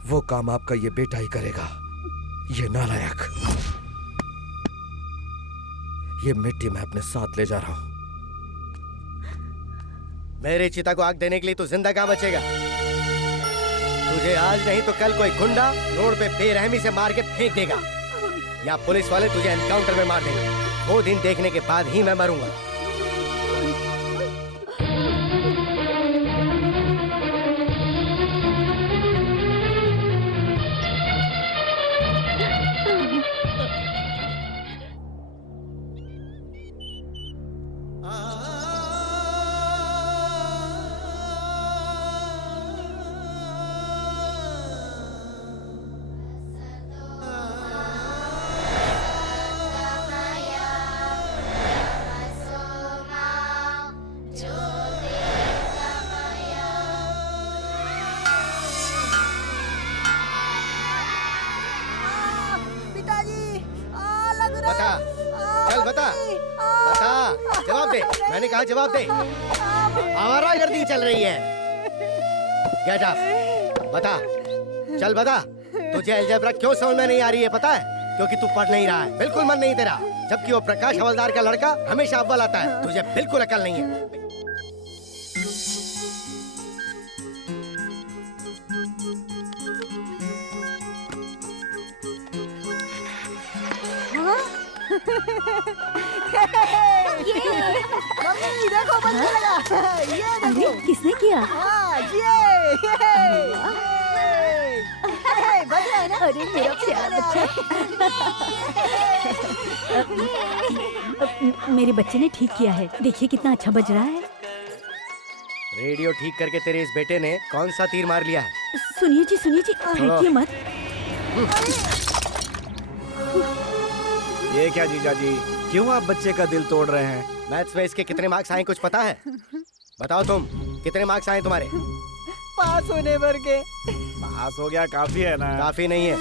वो काम आपका ये बेटा ही करेगा। ये नालायक। ये मिट्टी मैं अपने साथ ले जा रहा हूं। मेरी चिता को आग देने के लिए तू जिंदा कहां बचेगा? तुझे आज नहीं तो कल कोई गुंडा रोड पे बेरहमी से मार के फेंक देगा, या पुलिस वाले तुझे एनकाउंटर में मार देंगे। वो दिन देखने के बाद ही मैं मरूंगा। मैंने कहा जवाब दे। आवारागर्दी चल रही है। Get up. बता, चल बता, तुझे अलजेब्रा क्यों समझ में नहीं आ रही है पता है? क्योंकि तू पढ़ नहीं रहा है, बिल्कुल मन नहीं तेरा। जबकि वो प्रकाश हवलदार का लड़का हमेशा अव्वल आता है, तुझे बिल्कुल अकल नहीं है। मम्मी देखो बनने लगा। ये देखो। किसने किया? बन रहा है ना? अरे मेरा प्यारा बच्चा। मेरे बच्चे ने ठीक किया है, देखिए कितना अच्छा बज रहा है। रेडियो ठीक करके तेरे इस बेटे ने कौन सा तीर मार लिया है? सुनिए जी, फेंकिए मत। ये क्या जीजा जी, क्यों आप बच्चे का दिल तोड़ रहे हैं? मैथ्स में इसके कितने मार्क्स आए कुछ पता है? बताओ तुम, कितने मार्क्स आए तुम्हारे? पास होने भर के। पास हो गया काफी है ना? काफी नहीं है,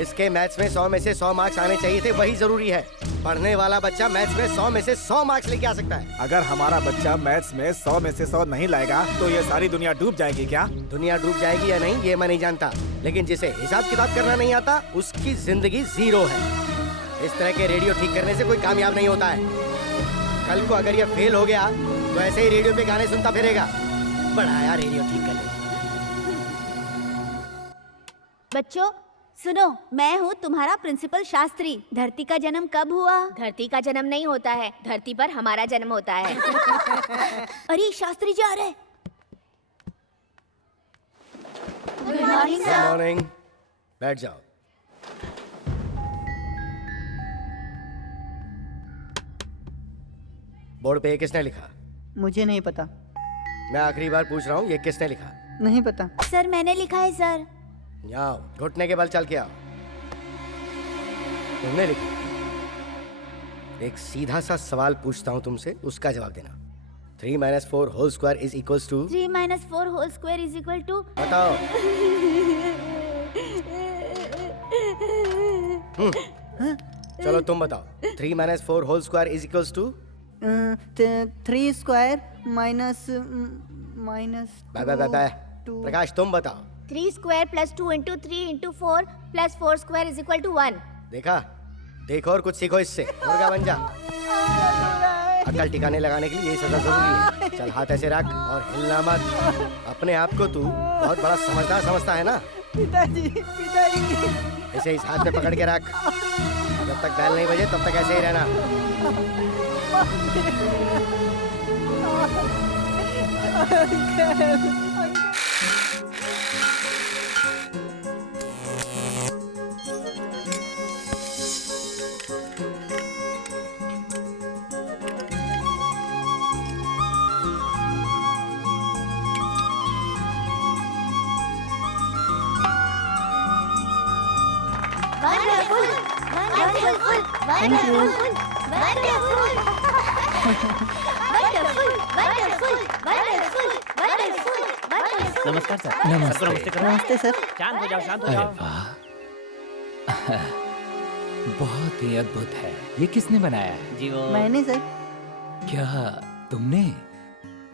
इसके मैथ्स में 100 में से 100 मार्क्स आने चाहिए थे, वही जरूरी है। पढ़ने वाला बच्चा मैथ्स में 100 में से 100 मार्क्स लेके आ सकता है। अगर हमारा बच्चा मैथ्स में 100 में से 100 नहीं लाएगा तो ये सारी दुनिया डूब जाएगी क्या? दुनिया डूब जाएगी या नहीं ये मैं नहीं जानता, लेकिन जिसे हिसाब किताब करना नहीं आता उसकी जिंदगी जीरो है। इस तरह के रेडियो ठीक करने से कोई कामयाब नहीं होता है। कल को अगर ये फेल हो गया तो ऐसे ही रेडियो पे गाने सुनता फिरेगा। बड़ा आया रेडियो ठीक करने। बच्चों सुनो, मैं हूँ तुम्हारा प्रिंसिपल शास्त्री। धरती का जन्म कब हुआ? धरती का जन्म नहीं होता है, धरती पर हमारा जन्म होता है। अरे शास्त्री जी आ रहे। Good morning. बैठ जाओ। बोर्ड पे ये किसने लिखा? मुझे नहीं पता। मैं आखिरी बार पूछ रहा हूँ, ये किसने लिखा? नहीं पता। सर मैंने लिखा है सर। आओ, घुटने के बल चल के आओ। तुमने लिखा? एक सीधा सा सवाल पूछता हूँ तुमसे, उसका जवाब देना। 3 - 4 whole square is equals to? 3 - 4 whole square is equal to? बताओ। चलो तुम बताओ। 3 - 4 whole square is equals to? 3 square minus Prakash तुम बताओ। 3 square plus 2 into 3 into 4 plus 4 square is equal to 1। देखा, देखो और कुछ सीखो इससे। मुर्गा बन जा। अकल ठिकाने लगाने के लिए ये सजा जरूरी है। चल हाथ ऐसे रख और हिलना मत। अपने आप को तू बहुत बड़ा समझदार समझता है ना? पिताजी, पिताजी। इसे इस हाथ में पकड़ के रख। जब तक बैल नहीं बजे तब तक ऐसे ही रहना। नमस्कार सर। नमस्ते। नमस्ते सर। शांत हो जाओ, शांत हो अरे जाओ। वाह, बहुत ही अद्भुत है। ये किसने बनाया है? जी वो मैंने सर। क्या तुमने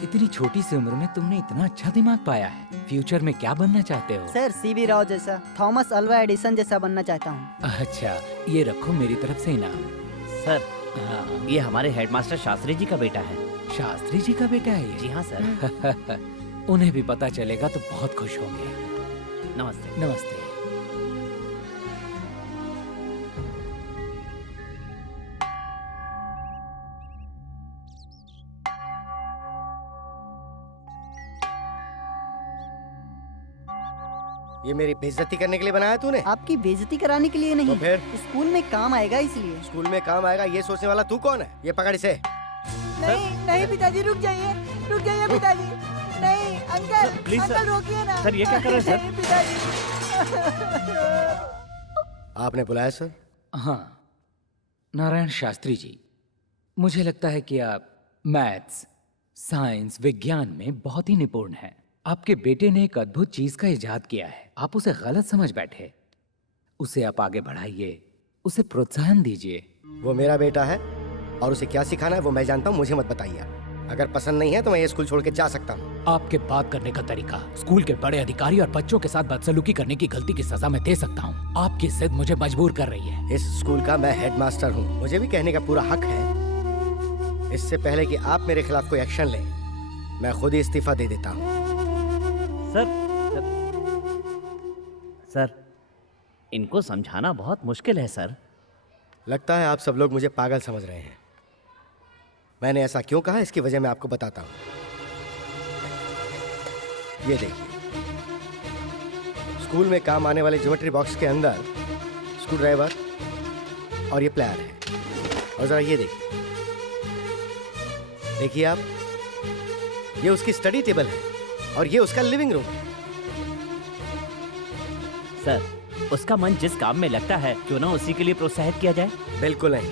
इतनी छोटी सी उम्र में तुमने इतना अच्छा दिमाग पाया है? फ्यूचर में क्या बनना चाहते हो? सर सीवी राव जैसा, थॉमस अल्वा एडिसन जैसा बनना चाहता हूँ। अच्छा, ये रखो मेरी तरफ से इनाम। सर, हाँ। ये हमारे हेडमास्टर शास्त्री जी का बेटा है। शास्त्री जी का बेटा है ये? जी हाँ सर। उन्हें भी पता चलेगा तो बहुत खुश होंगे। नमस्ते। नमस्ते। ये मेरी बेइज्जती करने के लिए बनाया तूने? आपकी बेइज्जती कराने के लिए नहीं, तो फिर? स्कूल में काम आएगा इसलिए। स्कूल में काम आएगा ये सोचने वाला तू कौन है? ये पकड़ इसे। नहीं नहीं पिताजी, रुक जाइए पिताजी। नहीं अंकल, प्लीज अंकल रोकिए ना। सर, ये क्या कर रहे हैं सर? नहीं, पिताजी। आपने बुलाया सर? हाँ, नारायण शास्त्री जी, मुझे लगता है कि आप मैथ्स, साइंस, विज्ञान में बहुत ही निपुण हैं। आपके बेटे ने एक अद्भुत चीज का इजाद किया है। आप उसे गलत समझ बैठे। उसे आप आगे बढ़ाइए, उसे प्रोत्साहन दीजिए। वो मेरा बेटा है और उसे क्या सिखाना है वो मैं जानता हूँ, मुझे मत बताइए। अगर पसंद नहीं है तो मैं ये स्कूल छोड़ के जा सकता हूँ। आपके बात करने का तरीका स्कूल के बड़े अधिकारी और बच्चों के साथ बदसलूकी करने की गलती की सजा मैं दे सकता हूँ। आपकी जिद मुझे मजबूर कर रही है। इस स्कूल का मैं हेडमास्टर हूँ, मुझे भी कहने का पूरा हक है। इससे पहले कि आप मेरे खिलाफ कोई एक्शन लें, मैं खुद ही इस्तीफा दे देता हूँ। सर, इनको समझाना बहुत मुश्किल है सर। लगता है आप सब लोग मुझे पागल समझ रहे हैं। मैंने ऐसा क्यों कहा इसकी वजह मैं आपको बताता हूँ। ये देखिए, स्कूल में काम आने वाले ज्योमेट्री बॉक्स के अंदर स्क्रू ड्राइवर और ये प्लायर है। और जरा ये देखिए आप, ये उसकी स्टडी टेबल है और ये उसका लिविंग रूम है। सर, उसका मन जिस काम में लगता है क्यों ना उसी के लिए प्रोत्साहित किया जाए। बिल्कुल नहीं।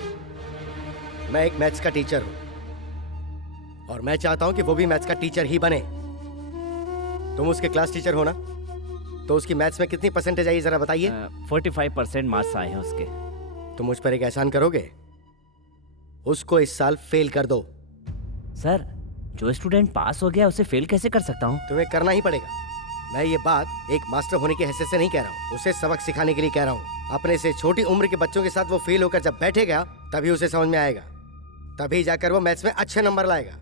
मैं एक मैथ्स का टीचर हूँ और मैं चाहता हूँ कि वो भी मैथ्स का टीचर ही बने। तुम उसके क्लास टीचर हो ना, तो उसकी मैथ्स में कितनी परसेंटेज आई जरा बताइए। 45% मार्क्स आए हैं उसके। तुम मुझ पर एक एहसान करोगे? उसको इस साल फेल कर दो। सर, जो स्टूडेंट पास हो गया उसे फेल कैसे कर सकता हूँ? तुम्हें करना ही पड़ेगा। मैं ये बात एक मास्टर होने की हैसियत से नहीं कह रहा हूँ, उसे सबक सिखाने के लिए कह रहा हूँ। अपने से छोटी उम्र के बच्चों के साथ वो फेल होकर जब बैठेगा तभी उसे समझ में आएगा, तभी जाकर वो मैथ्स में अच्छे नंबर लाएगा।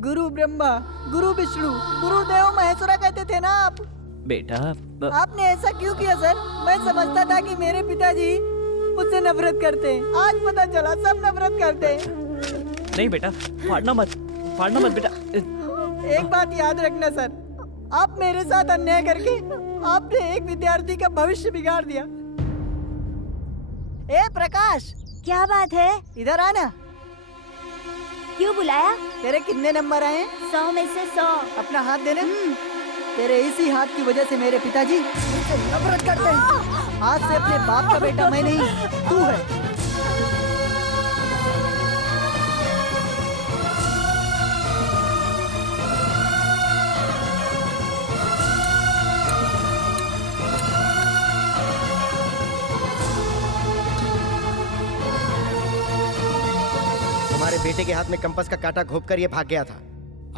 गुरु ब्रह्मा, गुरु विष्णु, गुरुदेव महेश्वरा कहते थे ना आप। बेटा आपने ऐसा क्यों किया सर? मैं समझता था कि मेरे पिताजी मुझसे नफरत करते हैं, आज पता चला सब नफरत करते हैं। नहीं बेटा, फाड़ना मत बेटा। एक बात याद रखना सर, आप मेरे साथ अन्याय करके आपने एक विद्यार्थी का भविष्य बिगाड़ दिया। ए प्रकाश, क्या बात है? इधर आना। क्यों बुलाया? तेरे कितने नंबर आए? 100 में से 100। अपना हाथ देना। तेरे इसी हाथ की वजह से मेरे पिताजी मुझसे नफरत करते हैं। आज से अपने बाप का बेटा मैं नहीं, तू है। तुम्हारे बेटे के हाथ में कंपास का कांटा घोंपकर ये भाग गया था।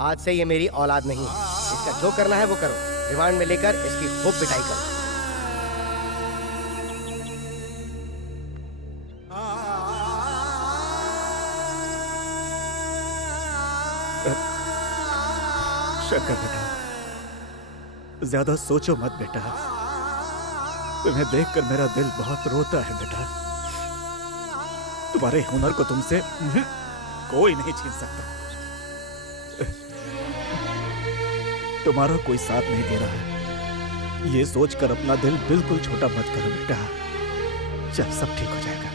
आज से ये मेरी औलाद नहीं है। इसका जो करना है वो करो। रिमांड में लेकर इसकी खूब पिटाई करो। शंकर बेटा, ज्यादा सोचो मत बेटा। तुम्हें देखकर मेरा दिल बहुत रोता है बेटा। तुम्हारे हुनर को तुमसे कोई नहीं छीन सकता। तुम्हारा कोई साथ नहीं दे रहा है, ये सोचकर अपना दिल बिल्कुल छोटा मत करो बेटा। चल, सब ठीक हो जाएगा।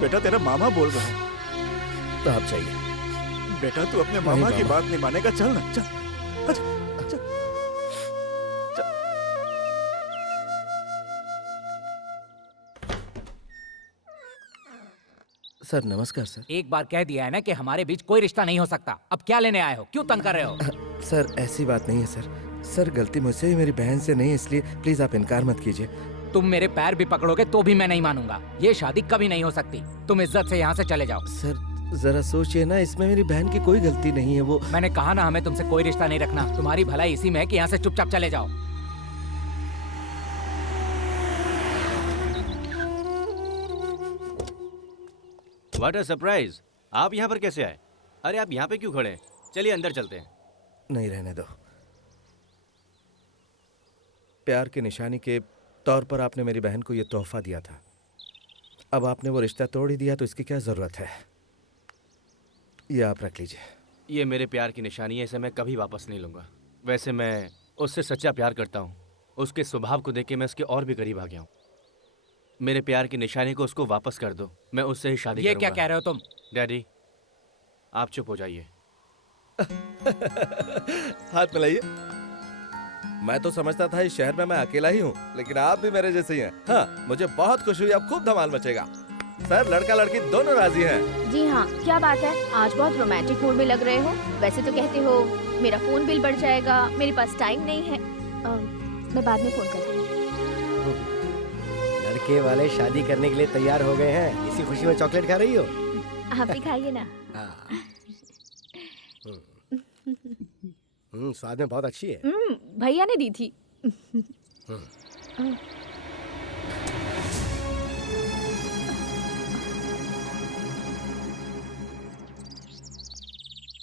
बेटा, तेरा मामा बोल रहा है। तो आप चाहिए बेटा, तू अपने मामा की बात नहीं मानेगा। चल ना, चल। अच्छा, अच्छा, चल। सर नमस्कार सर। एक बार कह दिया है ना कि हमारे बीच कोई रिश्ता नहीं हो सकता। अब क्या लेने आए हो? क्यों तंग कर रहे हो? सर ऐसी बात नहीं है सर। सर गलती मुझसे ही, मेरी बहन से नहीं, इसलिए प्लीज आप इनकार मत कीजिए। तुम मेरे पैर भी पकड़ोगे तो भी मैं नहीं मानूंगा। ये शादी कभी नहीं हो सकती। तुम इज्जत से यहाँ से चले जाओ। सर जरा सोचिए ना, इसमें मेरी बहन की कोई गलती नहीं है। वो मैंने कहा ना, हमें तुमसे कोई रिश्ता नहीं रखना। तुम्हारी भलाई इसी में है कि यहाँ से चुपचाप चले जाओ। What a surprise! आप यहाँ पर कैसे आए? अरे आप यहाँ पे क्यों खड़े हैं? चलिए अंदर चलते हैं। नहीं, रहने दो। प्यार की निशानी के तौर पर आपने मेरी बहन को ये तोहफा दिया था। अब आपने वो रिश्ता तोड़ ही दिया तो इसकी क्या जरूरत है? ये आप रख लीजिए। ये मेरे प्यार की निशानी है, इसे मैं कभी वापस नहीं लूँगा। वैसे मैं उससे सच्चा प्यार करता हूँ। उसके स्वभाव को देख के मैं उसके और भी करीब आ गया हूँ। मेरे प्यार की निशानी को उसको वापस कर दो, मैं उससे ही शादी करूँगा। ये क्या कह रहे हो तुम? डैडी, आप चुप हो जाइए। हाथ मिलाइए। मैं तो समझता था इस शहर में मैं अकेला ही हूँ, लेकिन आप भी मेरे जैसे ही हैं। हाँ, मुझे बहुत खुशी हुई। अब खूब धमाल मचेगा। सर लड़का लड़की दोनों राजी हैं। जी हाँ, क्या बात है? आज बहुत रोमांटिक मूड में लग रहे हो। वैसे तो कहते हो मेरा फोन बिल बढ़ जाएगा, मेरे पास टाइम नहीं है। मैं बाद में फोन करती हूँ। लड़के वाले शादी करने के लिए तैयार हो गए हैं। इसी खुशी में चॉकलेट खा रही हो? आप भी खाइए ना। स्वाद में बहुत अच्छी है। भैया ने दी थी।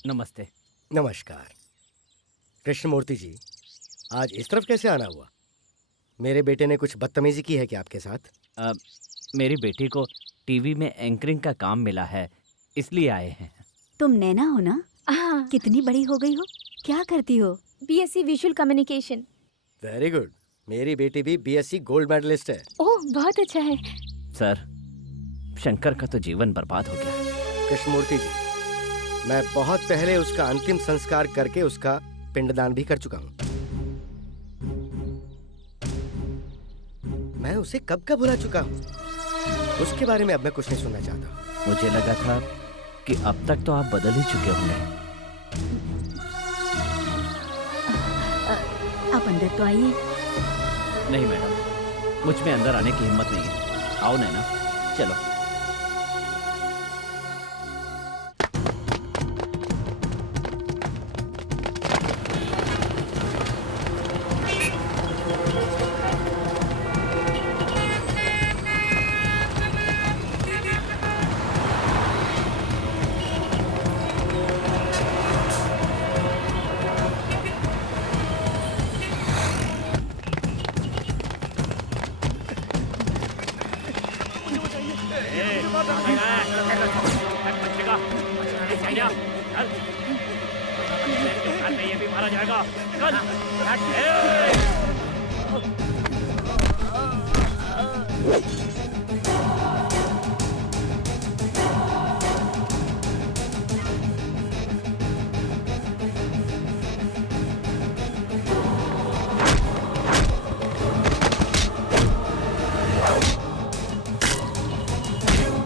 नमस्ते। नमस्कार। कृष्णमूर्ति जी, आज इस तरफ कैसे आना हुआ? मेरे बेटे ने कुछ बदतमीजी की है क्या आपके साथ? मेरी बेटी को टीवी में एंकरिंग का काम मिला है, इसलिए आए हैं। तुम नैना हो ना? हाँ। कितनी बड़ी हो गई हो? क्या करती हो? BSc visual communication. Very good. मेरी बेटी भी BSc गोल्ड मेडलिस्ट है। ओह, बहुत अच्छा है। सर, शंकर का तो जीवन बर्बाद हो गया। कृष्णमूर्ति जी, मैं बहुत पहले उसका अंतिम संस्कार करके उसका पिंडदान भी कर चुका हूँ। मैं उसे कब का भुला चुका हूँ। उसके बारे में अब मैं कुछ नहीं सुनना चाहता। मुझे लगा था कि अब तक तो आप बदल ही चुके होंगे। आप अंदर तो आइए। नहीं मैडम, मुझ में अंदर आने की हिम्मत नहीं है। आओ नैना, चलो।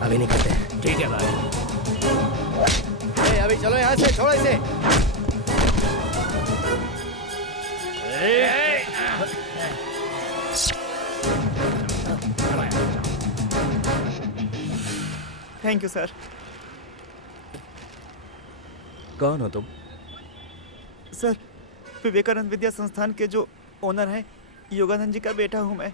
अभी नहीं करते हैं। ठीक है भाई। अभी चलो यहाँ से, छोड़ो इसे। Thank you sir. कौन हो तुम? सर, विवेकानंद विद्या संस्थान के जो ओनर हैं, योगानंद जी का बेटा हूँ मैं।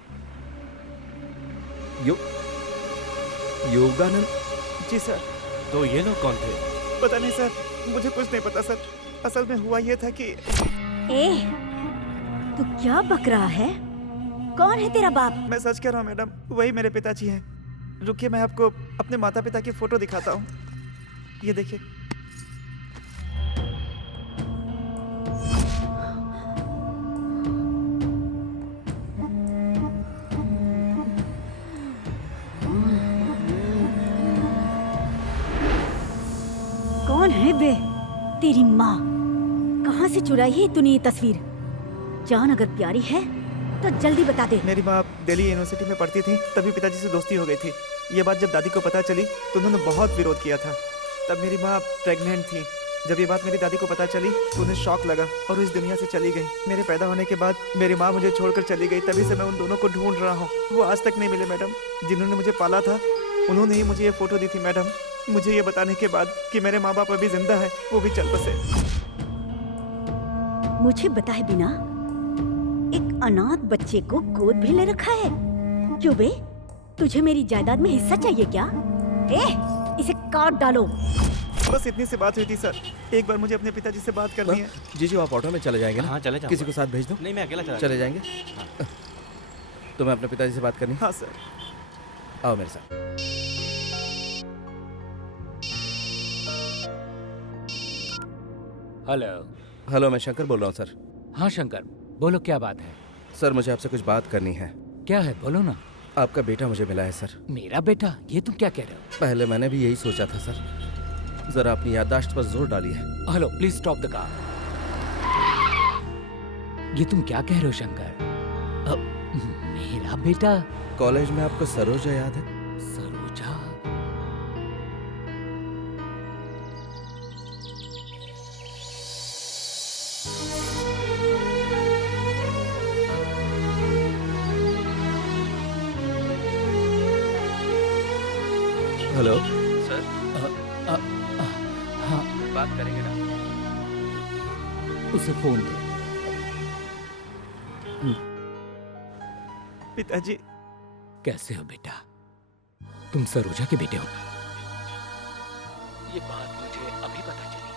योगानंद जी सर। तो ये लोग कौन थे? पता नहीं सर, मुझे कुछ नहीं पता सर। असल में हुआ ये था कि ए, तू क्या बक रहा है? कौन है तेरा बाप? मैं सच कह रहा हूँ मैडम, वही मेरे पिताजी हैं। रुकिए, मैं आपको अपने माता पिता की फोटो दिखाता हूँ। ये देखिए। कौन है वे? तेरी माँ। कहाँ से चुराई है तूने ये तस्वीर? जान अगर प्यारी है तो जल्दी बता दे। मेरी माँ दिल्ली यूनिवर्सिटी में पढ़ती थी, तभी पिताजी से दोस्ती हो गई थी। ये बात जब दादी को पता चली तो उन्होंने बहुत विरोध किया था। तब मेरी माँ प्रेग्नेंट थी। जब ये बात मेरी दादी को पता चली तो उन्हें शॉक लगा और वो इस दुनिया से चली गई। मेरे पैदा होने के बाद मेरी माँ मुझे छोड़कर चली गई। तभी से मैं उन दोनों को ढूंढ रहा हूँ। वो आज तक नहीं मिले मैडम। जिन्होंने मुझे पाला था उन्होंने ही मुझे ये फोटो दी थी मैडम, मुझे ये बताने के बाद कि मेरे माँ बाप अभी जिंदा है, वो भी चल बसे। मुझे बताए बिना एक अनाथ बच्चे को गोद भी ले रखा है। क्यों बे? तुझे मेरी जायदाद में हिस्सा चाहिए क्या? इसे काट डालो। बस इतनी सी बात हुई थी सर। एक बार मुझे अपने पिताजी से बात करनी है। जीजू, आप ऑटो में चले जाएंगे ना? हाँ, चले जाऊंगा। किसी को साथ भेज दो। नहीं, मैं अकेला चले जाएंगे। तुम्हें अपने पिताजी से बात करनी? हाँ सर। आओ मेरे साथ। हेलो। हेलो, मैं शंकर बोल रहा हूँ सर। हाँ शंकर, बोलो क्या बात है? सर, मुझे आपसे कुछ बात करनी है। क्या है, बोलो ना। आपका बेटा मुझे मिला है सर। मेरा बेटा? ये तुम क्या कह रहे हो? पहले मैंने भी यही सोचा था सर। जरा अपनी याददाश्त पर जोर डालिए। Hello, please stop the car. ये तुम क्या कह रहे हो शंकर? मेरा बेटा? कॉलेज में आपको सरोजा याद है? सरोजा? Hello sir. हाँ, बात करेंगे ना? उसे फोन दे। पिताजी। कैसे हो बेटा? तुम सरोजा के बेटे हो ना? ये बात मुझे अभी पता चली।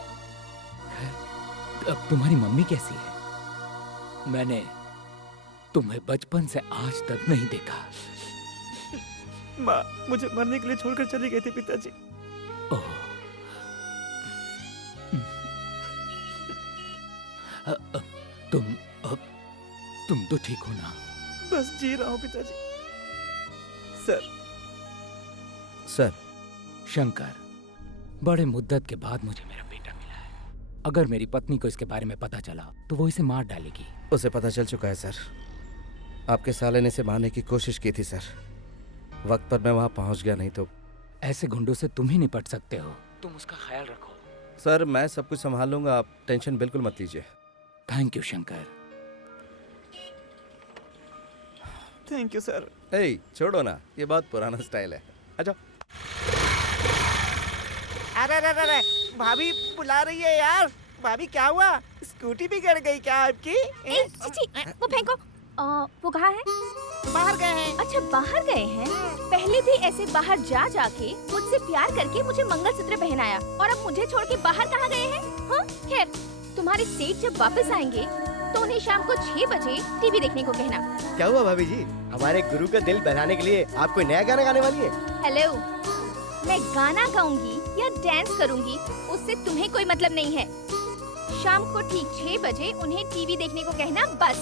अब तुम्हारी मम्मी कैसी है? मैंने तुम्हें बचपन से आज तक नहीं देखा। माँ मुझे मरने के लिए छोड़कर चली गई थी पिताजी। ओह। तुम तो ठीक हो ना? बस जी रहा हूँ पिताजी। सर। सर। शंकर, बड़े मुद्दत के बाद मुझे मेरा बेटा अगर मेरी पत्नी को इसके बारे में पता चला तो वो इसे मार डालेगी। उसे पता चल चुका है सर। आपके साले ने इसे मारने की कोशिश की थी सर। वक्त पर मैं वहां पहुंच गया, नहीं तो। ऐसे गुंडों से तुम ही निपट सकते हो। तुम उसका ख्याल रखो। सर मैं सब कुछ संभाल लूंगा, आप टेंशन बिल्कुल मत लीजिए। Thank you Shankar. Thank you sir. ए, छोड़ो ना, ये बहुत पुराना स्टाइल है। अच्छा। अरे अरे अरे भाभी बुला रही है यार। भाभी क्या हुआ, स्कूटी बिगड़ गई क्या आपकी? चीची, वो फेंको। वो कहाँ है? बाहर गए हैं। अच्छा बाहर गए हैं। पहले भी ऐसे बाहर जा जाके मुझसे प्यार करके मुझे मंगलसूत्र पहनाया और अब मुझे छोड़ के बाहर कहाँ गए हैं? हाँ खैर, तुम्हारे सेठ जब वापस आएंगे तो उन्हें शाम को 6 बजे टीवी देखने को कहना। क्या हुआ भाभी जी, हमारे गुरु का दिल बहलाने के लिए आप कोई नया गाना गाने वाली है? हेलो, मैं गाना गाऊंगी या डांस करूंगी उससे तुम्हें कोई मतलब नहीं है। शाम को ठीक 6 बजे उन्हें टीवी देखने को कहना बस।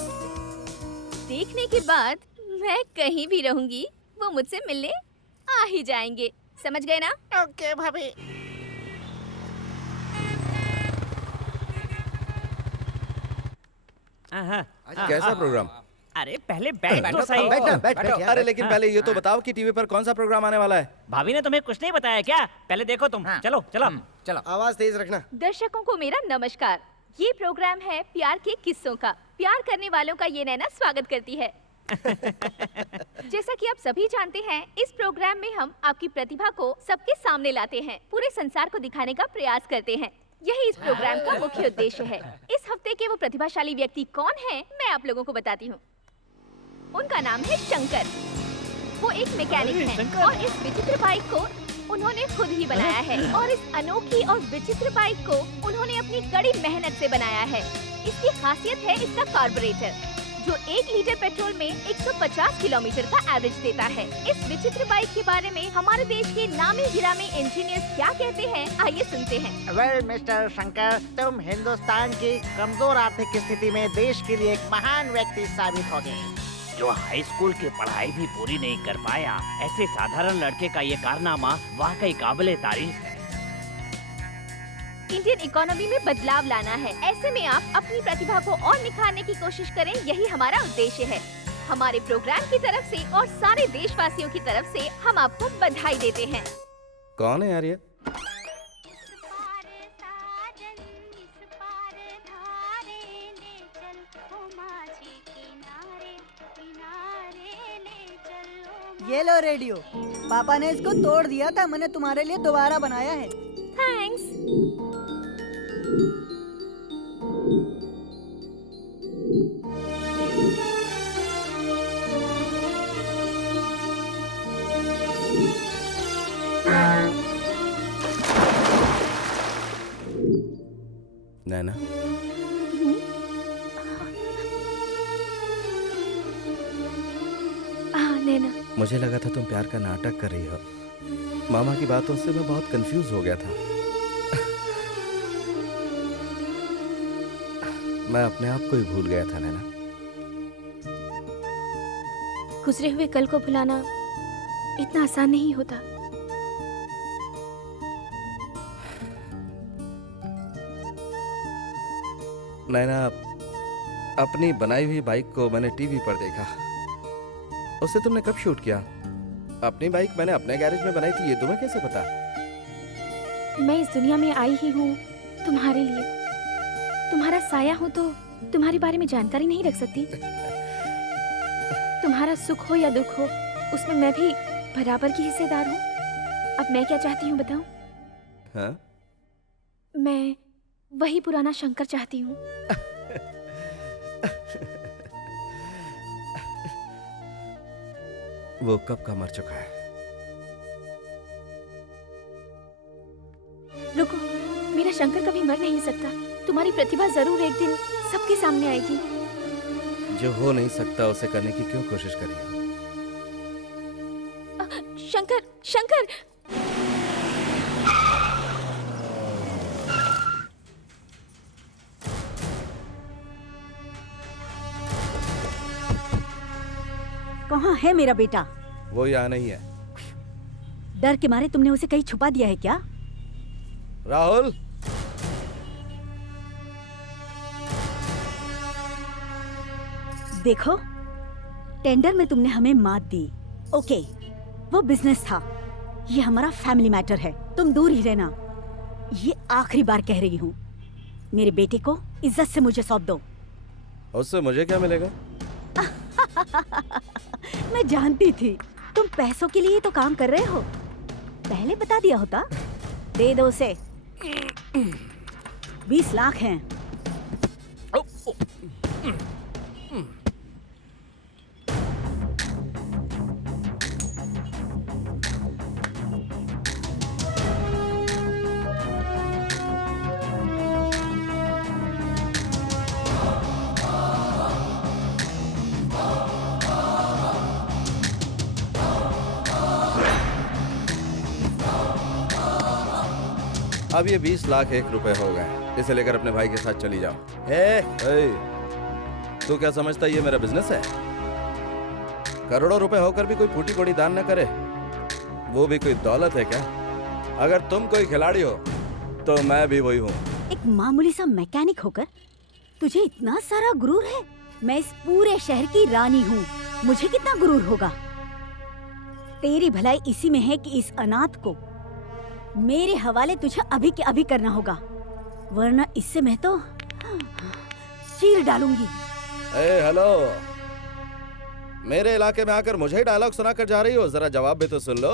देखने के बाद मैं कहीं भी रहूंगी, वो मुझसे मिलने आ ही जाएंगे। समझ गए ना? ओके भाभी। कैसा प्रोग्राम? अरे पहले बैठो सही। बैठो। अरे लेकिन पहले ये तो बताओ कि टीवी पर कौन सा प्रोग्राम आने वाला है? भाभी ने तुम्हें कुछ नहीं बताया क्या? पहले देखो तुम। चलो चलो चलो, आवाज तेज रखना। दर्शकों को मेरा नमस्कार। ये प्रोग्राम है प्यार के किस्सों का। प्यार करने वालों का ये नैना स्वागत करती है। जैसा कि आप सभी जानते हैं, इस प्रोग्राम में हम आपकी प्रतिभा को सबके सामने लाते हैं, पूरे संसार को दिखाने का प्रयास करते हैं। यही इस प्रोग्राम का मुख्य उद्देश्य है। इस हफ्ते के वो प्रतिभाशाली व्यक्ति कौन है, मैं आप लोगों को बताती हूँ। उनका नाम है शंकर। वो एक मैकेनिक हैं और इस विचित्र बाइक को उन्होंने खुद ही बनाया है। और इस अनोखी और विचित्र बाइक को उन्होंने अपनी कड़ी मेहनत से बनाया है। इसकी खासियत है इसका कार्बोरेटर, जो 1 लीटर पेट्रोल में 150 किलोमीटर का एवरेज देता है। इस विचित्र बाइक के बारे में हमारे देश के नामी गिरामी इंजीनियर्स क्या कहते हैं, आइए सुनते हैं। वेल मिस्टर शंकर, तुम हिंदुस्तान की कमजोर आर्थिक स्थिति में देश के लिए एक महान व्यक्ति साबित हो गए। जो हाई स्कूल की पढ़ाई भी पूरी नहीं कर पाया, ऐसे साधारण लड़के का ये कारनामा वाकई काबिले तारीफ है। इंडियन इकोनॉमी में बदलाव लाना है। ऐसे में आप अपनी प्रतिभा को और निखारने की कोशिश करें, यही हमारा उद्देश्य है। हमारे प्रोग्राम की तरफ से और सारे देशवासियों की तरफ से हम आपको बधाई देते हैं। कौन है यार ये? ये लो रेडियो, पापा ने इसको तोड़ दिया था, मैंने तुम्हारे लिए दोबारा बनाया है। थैंक्स। नैना, नैना, मुझे लगा था तुम प्यार का नाटक कर रही हो। मामा की बातों से मैं बहुत कंफ्यूज हो गया था। मैं अपने आप को ही भूल गया था नैना। गुजरे हुए कल को भुलाना इतना आसान नहीं होता। नैना, अपनी बनाई हुई बाइक को मैंने टीवी पर देखा। उसे तुमने कब शूट किया? अपनी बाइक मैंने अपने गैरेज में बनाई थी, ये तुम्हें कैसे पता? मैं इस दुनिया में आई ही हूँ तुम्हारे लिए। तुम्हारा साया हूँ तो तुम्हारे बारे में जानकारी नहीं रख सकती। तुम्हारा सुख हो या दुख हो, उसमें मैं भी बराबर की हिस्सेदार हूँ। अब मैं क्या चाहती हूँ बताऊँ? हाँ? मैं वही पुराना शंकर चाहती हूँ। वो कब का मर चुका है। रुको, मेरा शंकर कभी मर नहीं सकता। तुम्हारी प्रतिभा जरूर एक दिन सबके सामने आएगी। जो हो नहीं सकता उसे करने की क्यों कोशिश करी हो? शंकर, शंकर! कहाँ है मेरा बेटा? वो यहाँ नहीं है। डर के मारे तुमने उसे कहीं छुपा दिया है क्या? राहुल, देखो, टेंडर में तुमने हमें मात दी। ओके, वो बिजनेस था, ये हमारा फैमिली मैटर है। तुम दूर ही रहना। ये आखिरी बार कह रही हूँ, मेरे बेटे को इज्जत से मुझे सौंप दो। उससे मुझे क्या मिलेगा? मैं जानती थी तुम पैसों के लिए तो काम कर रहे हो। पहले बता दिया होता। दे दो उसे। 20 लाख हैं। अब ये 20 लाख 1 रुपए हो गए। इसे लेकर अपने भाई के साथ चली जाओ। ए, तू क्या समझता है ये मेरा बिजनेस है? करोड़ों रुपए होकर भी कोई फूटी कोड़ी दान न करे, वो भी कोई दौलत है क्या? अगर तुम कोई खिलाड़ी हो तो मैं भी वही हूँ। एक मामूली सा मैकेनिक होकर तुझे इतना सारा गुरूर है। मैं इस पूरे शहर की रानी हूँ, मुझे कितना गुरूर होगा। तेरी भलाई इसी में है कि इस अनाथ को मेरे हवाले तुझे अभी के अभी करना होगा, वरना इससे मैं तो चीर डालूंगी। ए, हेलो, मेरे इलाके में आकर मुझे डायलॉग सुनाकर जा रही हो? जरा जवाब भी तो सुन लो।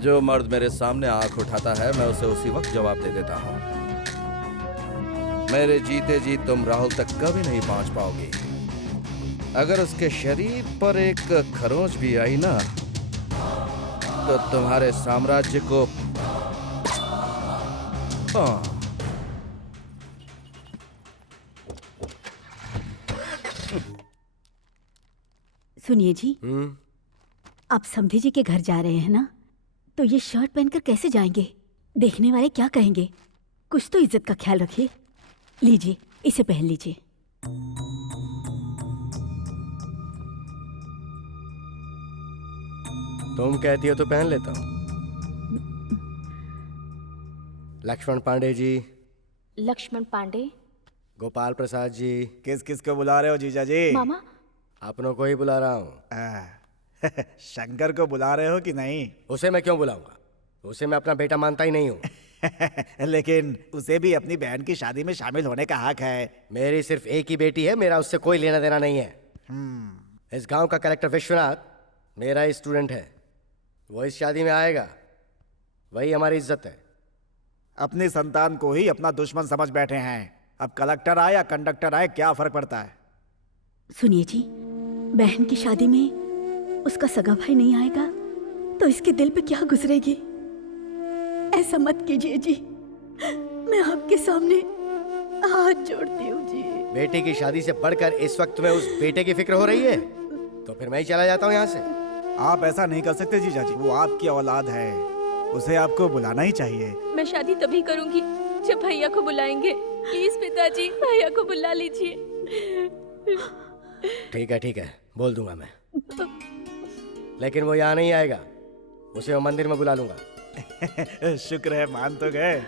जो मर्द मेरे सामने आंख उठाता है मैं उसे उसी वक्त जवाब दे देता हूँ। मेरे जीते जी तुम राहुल तक कभी नहीं पहुंच पाओगी। अगर उसके शरीर पर एक खरोंच भी आई ना तो तुम्हारे साम्राज्य को सुनिए जी, आप समधी जी के घर जा रहे हैं ना, तो ये शर्ट पहनकर कैसे जाएंगे? देखने वाले क्या कहेंगे? कुछ तो इज्जत का ख्याल रखिए। लीजिए, इसे पहन लीजिए। तुम कहती हो तो पहन लेता हूँ। लक्ष्मण पांडे जी। लक्ष्मण पांडे? गोपाल प्रसाद जी। किस किस को बुला रहे हो जीजा जी? मामा। अपनों को ही बुला रहा हूँ। शंकर को बुला रहे हो कि नहीं? उसे मैं क्यों बुलाऊंगा? उसे मैं अपना बेटा मानता ही नहीं हूँ। लेकिन उसे भी अपनी बहन की शादी में शामिल होने का हक है। मेरी सिर्फ एक ही बेटी है, मेरा उससे कोई लेना देना नहीं है। इस गांव का कलेक्टर विश्वनाथ मेरा ही स्टूडेंट है, वो इस शादी में आएगा, वही हमारी इज्जत है। अपनी संतान को ही अपना दुश्मन समझ बैठे हैं। अब कलेक्टर आए या कंडक्टर आए, क्या फर्क पड़ता है? सुनिए जी, बहन की शादी में उसका सगा भाई नहीं आएगा तो इसके दिल पे क्या गुजरेगी? ऐसा मत कीजिए जी, मैं आपके सामने हाथ जोड़ती हूँ जी। बेटी की शादी से बढ़कर इस वक्त तुम्हें उस बेटे की फिक्र हो रही है, तो फिर मैं ही चला जाता हूँ यहाँ से। आप ऐसा नहीं कर सकते जीजा जी, वो आपकी औलाद है, उसे आपको बुलाना ही चाहिए। मैं शादी तभी करूंगी जब भैया को बुलाएंगे। प्लीज पिताजी, भैया को बुला लीजिए। ठीक है, बोल दूंगा मैं, लेकिन वो यहाँ नहीं आएगा, उसे मैं मंदिर में बुला लूंगा। शुक्र है मान तो गए।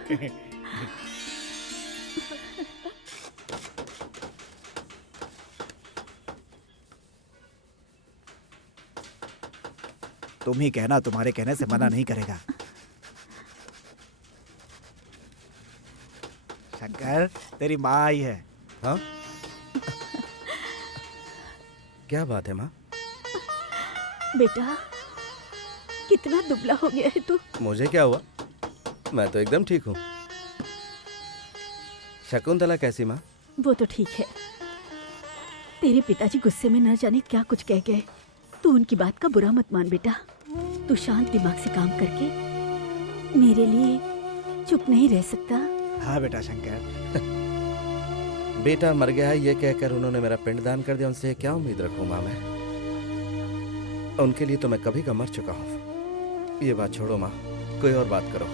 तुम ही कहना, तुम्हारे कहने से मना नहीं करेगा। शंकर, तेरी माँ आई है। हाँ? क्या बात है माँ? बेटा, कितना दुबला हो गया है तू। मुझे क्या हुआ? मैं तो एकदम ठीक हूँ। शकुंतला कैसी माँ? वो तो ठीक है। तेरे पिताजी गुस्से में न जाने क्या कुछ कह गए। तू उनकी बात का बुरा मत मान बेटा। तू शांत दिमाग से काम करके मेरे लिए चुप नहीं रह सकता। हाँ बेटा शंकर। बेटा मर गया है ये कहकर उन्होंने मेरा पिंडदान कर दिया, उनसे क्या उम्मीद रखूं माँ मैं? उनके लिए तो मैं कभी का मर चुका हूँ। ये बात छोड़ो माँ, कोई और बात करो।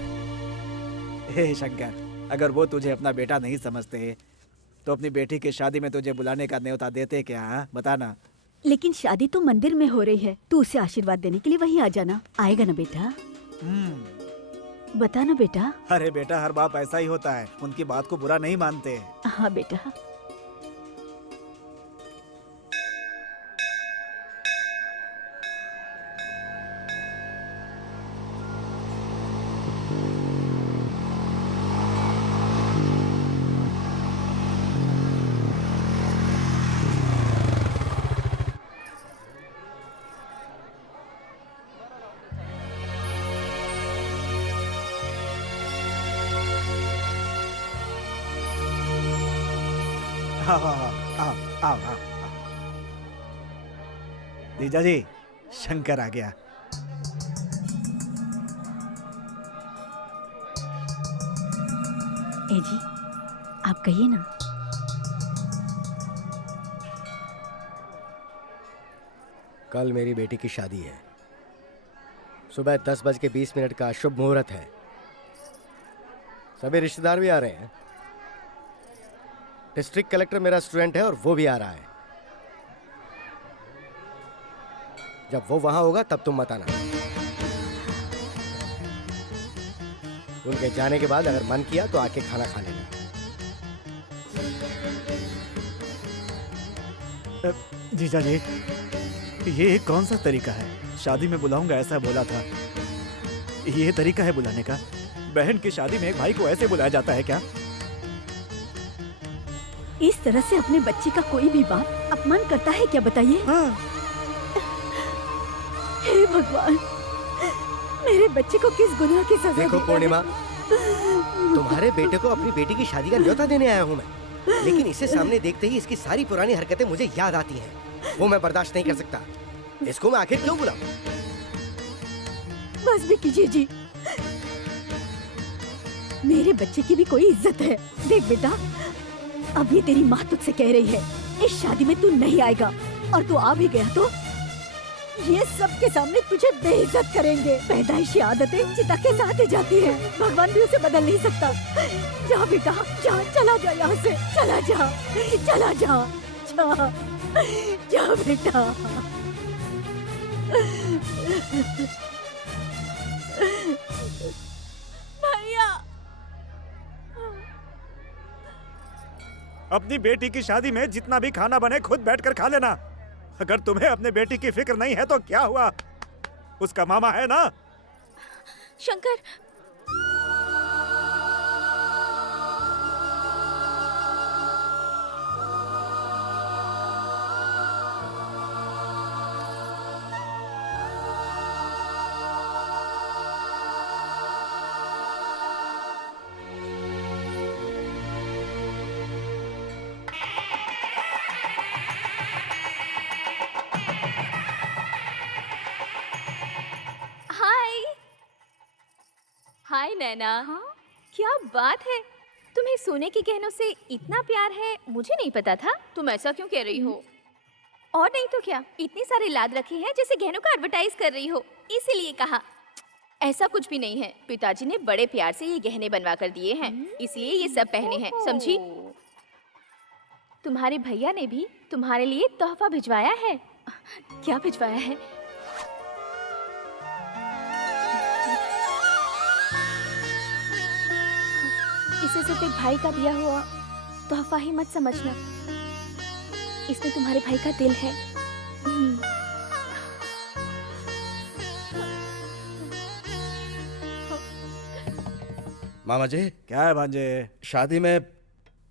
हे शंकर, अगर वो तुझे अपना बेटा नहीं समझते तो अपनी बेटी की शादी में तुझे बुलाने का न्योता देते क्या? हाँ? बताना। लेकिन शादी तो मंदिर में हो रही है, तू उसे आशीर्वाद देने के लिए वहीं आ जाना। आएगा ना बेटा? बता ना बेटा। अरे बेटा, हर बाप ऐसा ही होता है, उनकी बात को बुरा नहीं मानते। हाँ बेटा। आओ। जीजा जी, शंकर आ गया। ए जी, आप कहिए ना। कल मेरी बेटी की शादी है। सुबह 10:20 का शुभ मुहूर्त है। सभी रिश्तेदार भी आ रहे हैं। डिस्ट्रिक्ट कलेक्टर मेरा स्टूडेंट है और वो भी आ रहा है। जब वो वहां होगा तब तुम मत आना। उनके जाने के बाद अगर मन किया तो आके खाना खा लेना। जीजा जी, ये कौन सा तरीका है? शादी में बुलाऊंगा ऐसा बोला था, ये तरीका है बुलाने का? बहन की शादी में एक भाई को ऐसे बुलाया जाता है क्या? इस तरह से अपने बच्चे का कोई भी बाप अपमान करता है क्या, बताइए? हे भगवान, मेरे बच्चे को किस गुनाह की सजा? देखो पूर्णिमा, तुम्हारे बेटे को अपनी बेटी की शादी का न्योता देने आया हूँ मैं, लेकिन इसे सामने देखते ही इसकी सारी पुरानी हरकतें मुझे याद आती हैं। वो मैं बर्दाश्त नहीं कर सकता। इसको मैं आखिर क्यों बुलाऊं? बस भी कीजिए जी, मेरे बच्चे की भी कोई इज्जत है। देख बेटा, अब ये तेरी माँ तुझसे कह रही है, इस शादी में तू नहीं आएगा, और तू आ भी गया तो ये सबके सामने तुझे बेइज्जत करेंगे। पैदाइशी आदतें चिता के साथ ही जाती है, भगवान भी उसे बदल नहीं सकता। जा बेटा, जा, चला जा यहाँ से, चला जा, चला जा, जा, जा बेटा। भैया, अपनी बेटी की शादी में जितना भी खाना बने खुद बैठकर खा लेना। अगर तुम्हें अपने बेटी की फिक्र नहीं है तो क्या हुआ, उसका मामा है ना। शंकर, हाय नैना। हाँ? क्या बात है, तुम्हें सोने के गहनों से इतना प्यार है, मुझे नहीं पता था। तुम ऐसा क्यों कह रही हो? और नहीं तो क्या, इतने सारे लाद रखे हैं जैसे गहनों का एडवर्टाइज कर रही हो, इसीलिए कहा। ऐसा कुछ भी नहीं है, पिताजी ने बड़े प्यार से ये गहने बनवा कर दिए हैं, इसलिए ये सब पहने हैं, समझी? तुम्हारे भैया ने भी तुम्हारे लिए तोहफा भिजवाया है। क्या भिजवाया है? इसे सिर्फ एक भाई का दिया हुआ तोहफा ही मत समझना, इसमें तुम्हारे भाई का दिल है। मामा जी। क्या है भांजे? शादी में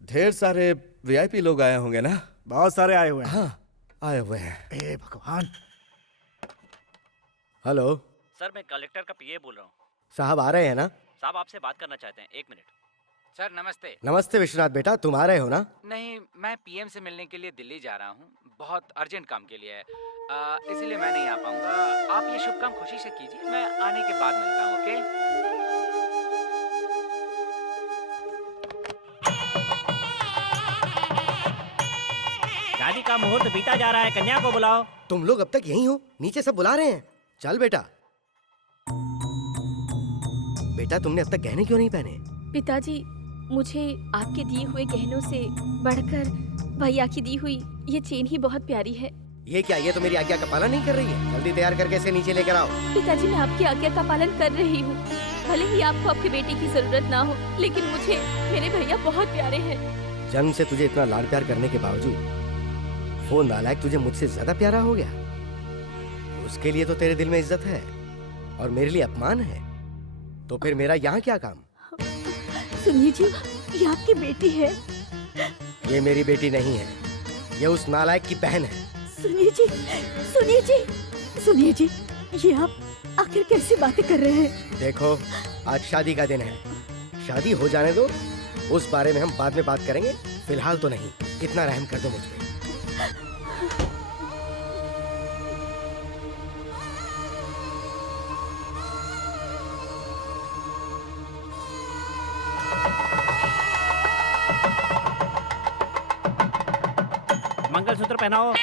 ढेर सारे वीआईपी लोग आए होंगे ना? बहुत सारे आए हुए हैं। हाँ, आए हुए हैं। ए भगवान। हेलो सर, मैं कलेक्टर का पीए बोल रहा हूँ। साहब आ रहे हैं ना? साहब आपसे बात करना चाहते हैं, 1 मिनट। सर नमस्ते। नमस्ते विश्वनाथ बेटा, तुम आ रहे हो ना? नहीं, मैं पीएम से मिलने के लिए दिल्ली जा रहा हूँ, बहुत अर्जेंट काम के लिए है, इसीलिए मैं नहीं आ पाऊंगा। आप ये शुभ काम खुशी से कीजिए, मैं आने के बाद मिलता हूँ। ओके? शादी का मुहूर्त बीता जा रहा है, कन्या को बुलाओ। तुम लोग अब तक यहीं हो? नीचे सब बुला रहे हैं। चल बेटा। बेटा, तुमने अब तक गहने क्यों नहीं पहने? पिताजी, मुझे आपके दिए हुए गहनों से बढ़कर भैया की दी हुई ये चेन ही बहुत प्यारी है। ये क्या, ये तो मेरी आज्ञा का पालन नहीं कर रही है। जल्दी तैयार करके इसे नीचे लेकर आओ। पिताजी, मैं आपकी आज्ञा का पालन कर रही हूँ। भले ही आपको आपके बेटे की जरूरत ना हो, लेकिन मुझे मेरे भैया बहुत प्यारे हैं। जन्म से तुझे इतना लाड प्यार करने के बावजूद वो नालायक तुझे मुझसे ज्यादा प्यारा हो गया। उसके लिए तो तेरे दिल में इज्जत है और मेरे लिए अपमान है, तो फिर मेरा यहाँ क्या काम? सुनिए जी, ये आपकी बेटी है। ये मेरी बेटी नहीं है, ये उस नालायक की बहन है। सुनिए जी, सुनिए जी, सुनिए जी, ये आप आखिर कैसी बातें कर रहे हैं? देखो, आज शादी का दिन है, शादी हो जाने दो, उस बारे में हम बाद में बात करेंगे, फिलहाल तो नहीं। इतना रहम कर दो मुझ पे। मंगलसूत्र पहनाओ। ओम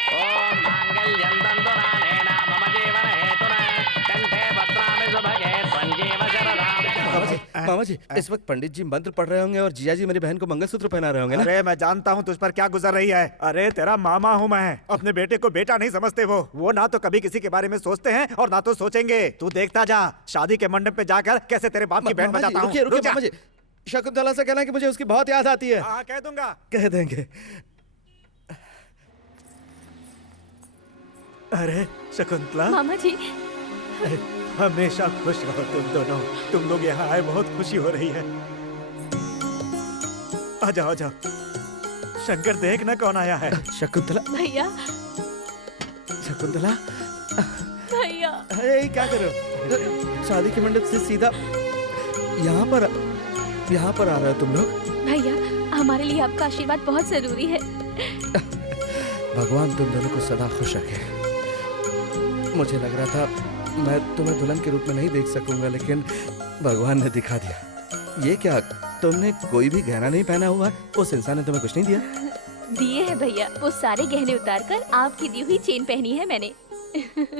मांगल्यं तन्तुनानेन मम जीवन हेतुना कंठे भद्रामि सुभगे त्वं शरदां। मामा जी, इस वक्त पंडित जी मंत्र पढ़ रहे होंगे और जीजा जी मेरी बहन को मंगलसूत्र पहना रहे होंगे ना? अरे मैं जानता हूँ तुझ पर क्या गुजर रही है। अरे तेरा मामा हूँ मैं, अपने बेटे को बेटा नहीं समझते। वो ना तो कभी किसी के बारे में सोचते हैं और ना तो सोचेंगे। तू देखता जा, शादी के मंडप पे जाकर कैसे तेरे बाप की बहन बजाता हूँ। रुकिए मामा जी, शकुंतला से कहना कि मुझे उसकी बहुत याद आती है। हाँ, कह दूंगा। कह देंगे। अरे शकुंतला, मामा जी, हमेशा खुश रहो तुम दोनों। तुम लोग यहाँ आए, बहुत खुशी हो रही है। आ जाओ, आ जाओ। शंकर, देख ना कौन आया है। शकुंतला। भैया। शकुंतला। भैया। अरे क्या कर रहे हो? शादी के मंडप से सीधा यहाँ पर आ रहे हो तुम लोग? भैया, हमारे लिए आपका आशीर्वाद बहुत जरूरी है। भगवान तुम दोनों को सदा खुश रखे। मुझे लग रहा था मैं तुम्हें दुल्हन के रूप में नहीं देख सकूंगा, लेकिन भगवान ने दिखा दिया। ये क्या, तुमने कोई भी गहना नहीं पहना हुआ? उस इंसान ने तुम्हें कुछ नहीं दिया? दिए है भैया, वो सारे गहने उतार कर आपकी दी हुई चेन पहनी है मैंने।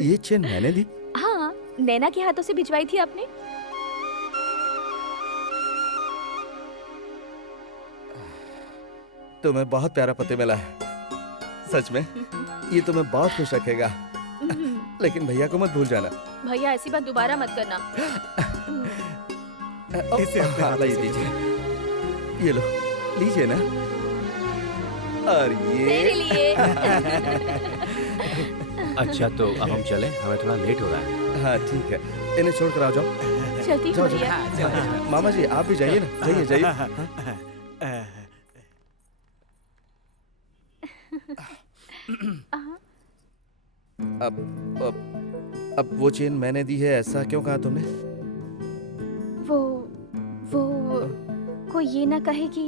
ये चेन मैंने दी? हाँ, नैना के हाथों से भिजवाई थी आपने। तुम्हें बहुत प्यारा पति मिला है, सच में। ये तुम्हें बहुत खुश रखेगा। लेकिन भैया को मत भूल जाना। भैया, ऐसी बात दोबारा मत करना। इसे दीजिए, ये लो, लीजिए ना। और ये तेरे लिए। अच्छा, तो अब हम चलें, हमें थोड़ा लेट हो रहा है। हाँ ठीक है, इन्हें छोड़ कर आ जाओ। चलती हूँ भैया। हाँ, मामा जी आप भी जाइए ना, जाइए जाइए। अब वो चेन मैंने दी है, ऐसा क्यों कहा तुमने? वो कोई ये ना कहे कि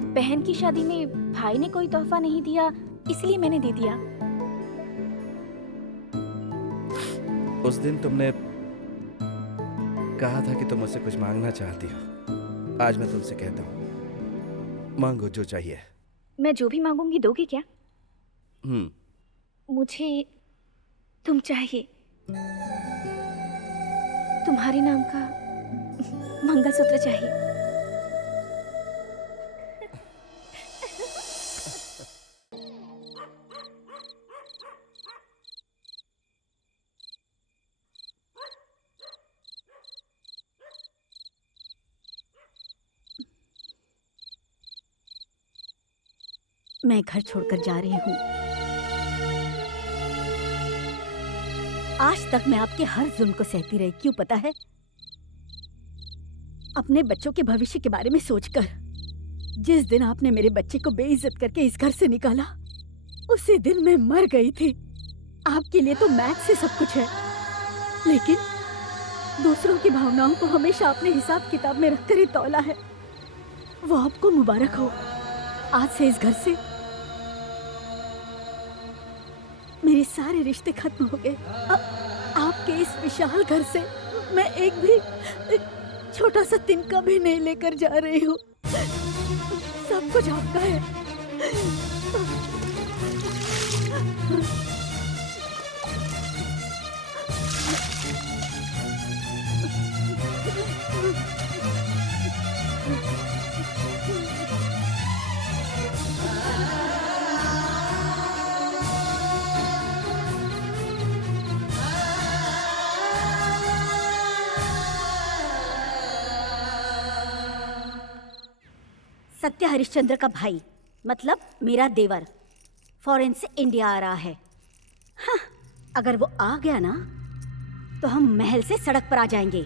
बहन की शादी में भाई ने कोई तोहफा नहीं दिया, इसलिए मैंने दे दिया। उस दिन तुमने कहा था कि तुम मुझसे कुछ मांगना चाहती हो। आज मैं तुमसे कहता हूँ, मांगो जो चाहिए। मैं जो भी मांगूंगी दोगे क्या? मुझे तुम चाहिए, तुम्हारे नाम का मंगलसूत्र चाहिए। मैं घर छोड़कर जा रही हूँ। आज तक मैं आपके हर जुल्म को सहती रही, क्यों पता है? अपने बच्चों के भविष्य के बारे में सोचकर। जिस दिन आपने मेरे बच्चे को बेइज्जत करके इस घर से निकाला, उसी दिन मैं मर गई थी। आपके लिए तो मैथ से सब कुछ है, लेकिन दूसरों की भावनाओं को हमेशा अपने हिसाब किताब में रखकर ही तौला है। वो आपको मुबारक हो। आज से इस घर से मेरे सारे रिश्ते खत्म हो गए। आपके इस विशाल घर से मैं एक भी छोटा सा तिनका भी नहीं लेकर जा रही हूँ। सब कुछ आपका है। सत्य हरिश्चंद्र का भाई, मतलब मेरा देवर, फॉरेन से इंडिया आ रहा है। हाँ, अगर वो आ गया ना तो हम महल से सड़क पर आ जाएंगे।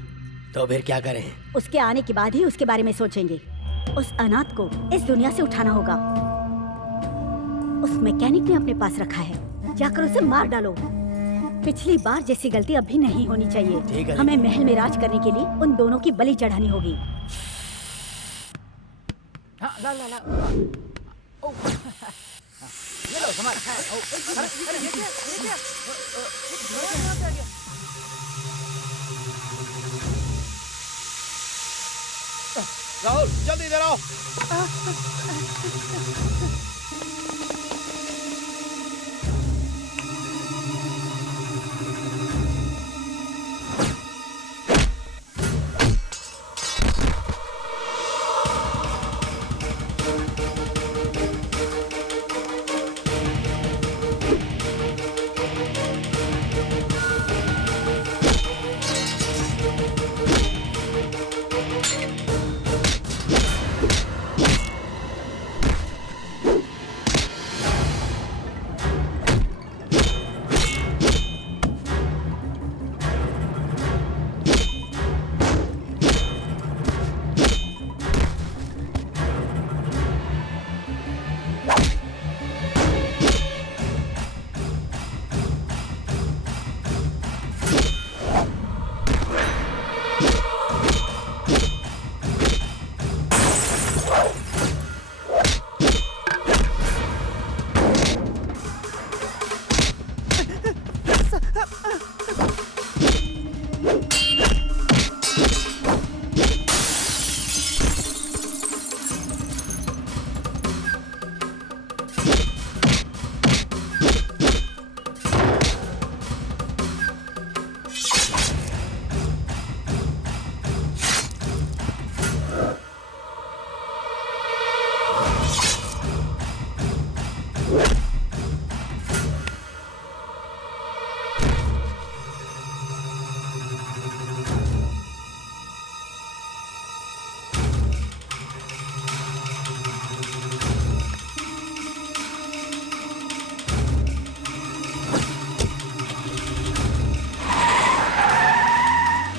तो फिर क्या करें? उसके आने के बाद ही उसके बारे में सोचेंगे। उस अनाथ को इस दुनिया से उठाना होगा। उस मैकेनिक ने अपने पास रखा है, जाकर उसे मार डालो। पिछली बार जैसी गलती अभी नहीं होनी चाहिए। हमें महल में राज करने के लिए उन दोनों की बलि चढ़ानी होगी। हाँ, ला ला ला। ओ, ये लो समाज। अरे ये क्या? राहुल जल्दी इधर आओ।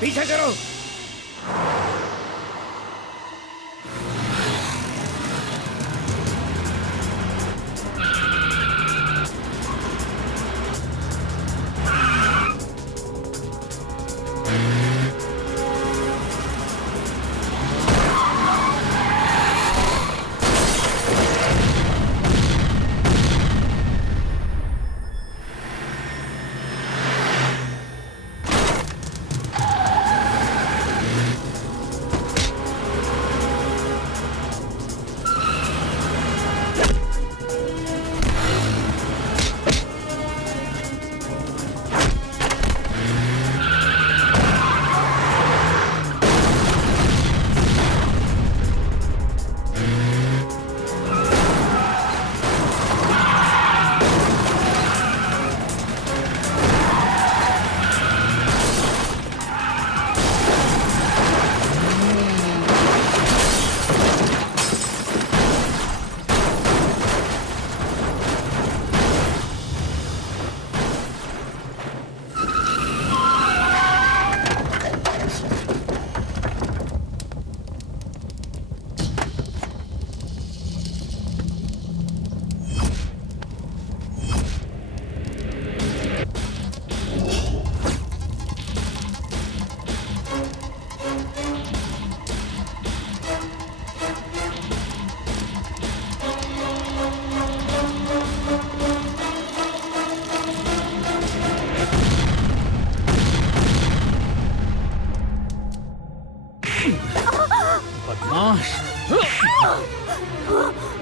पीछे करो।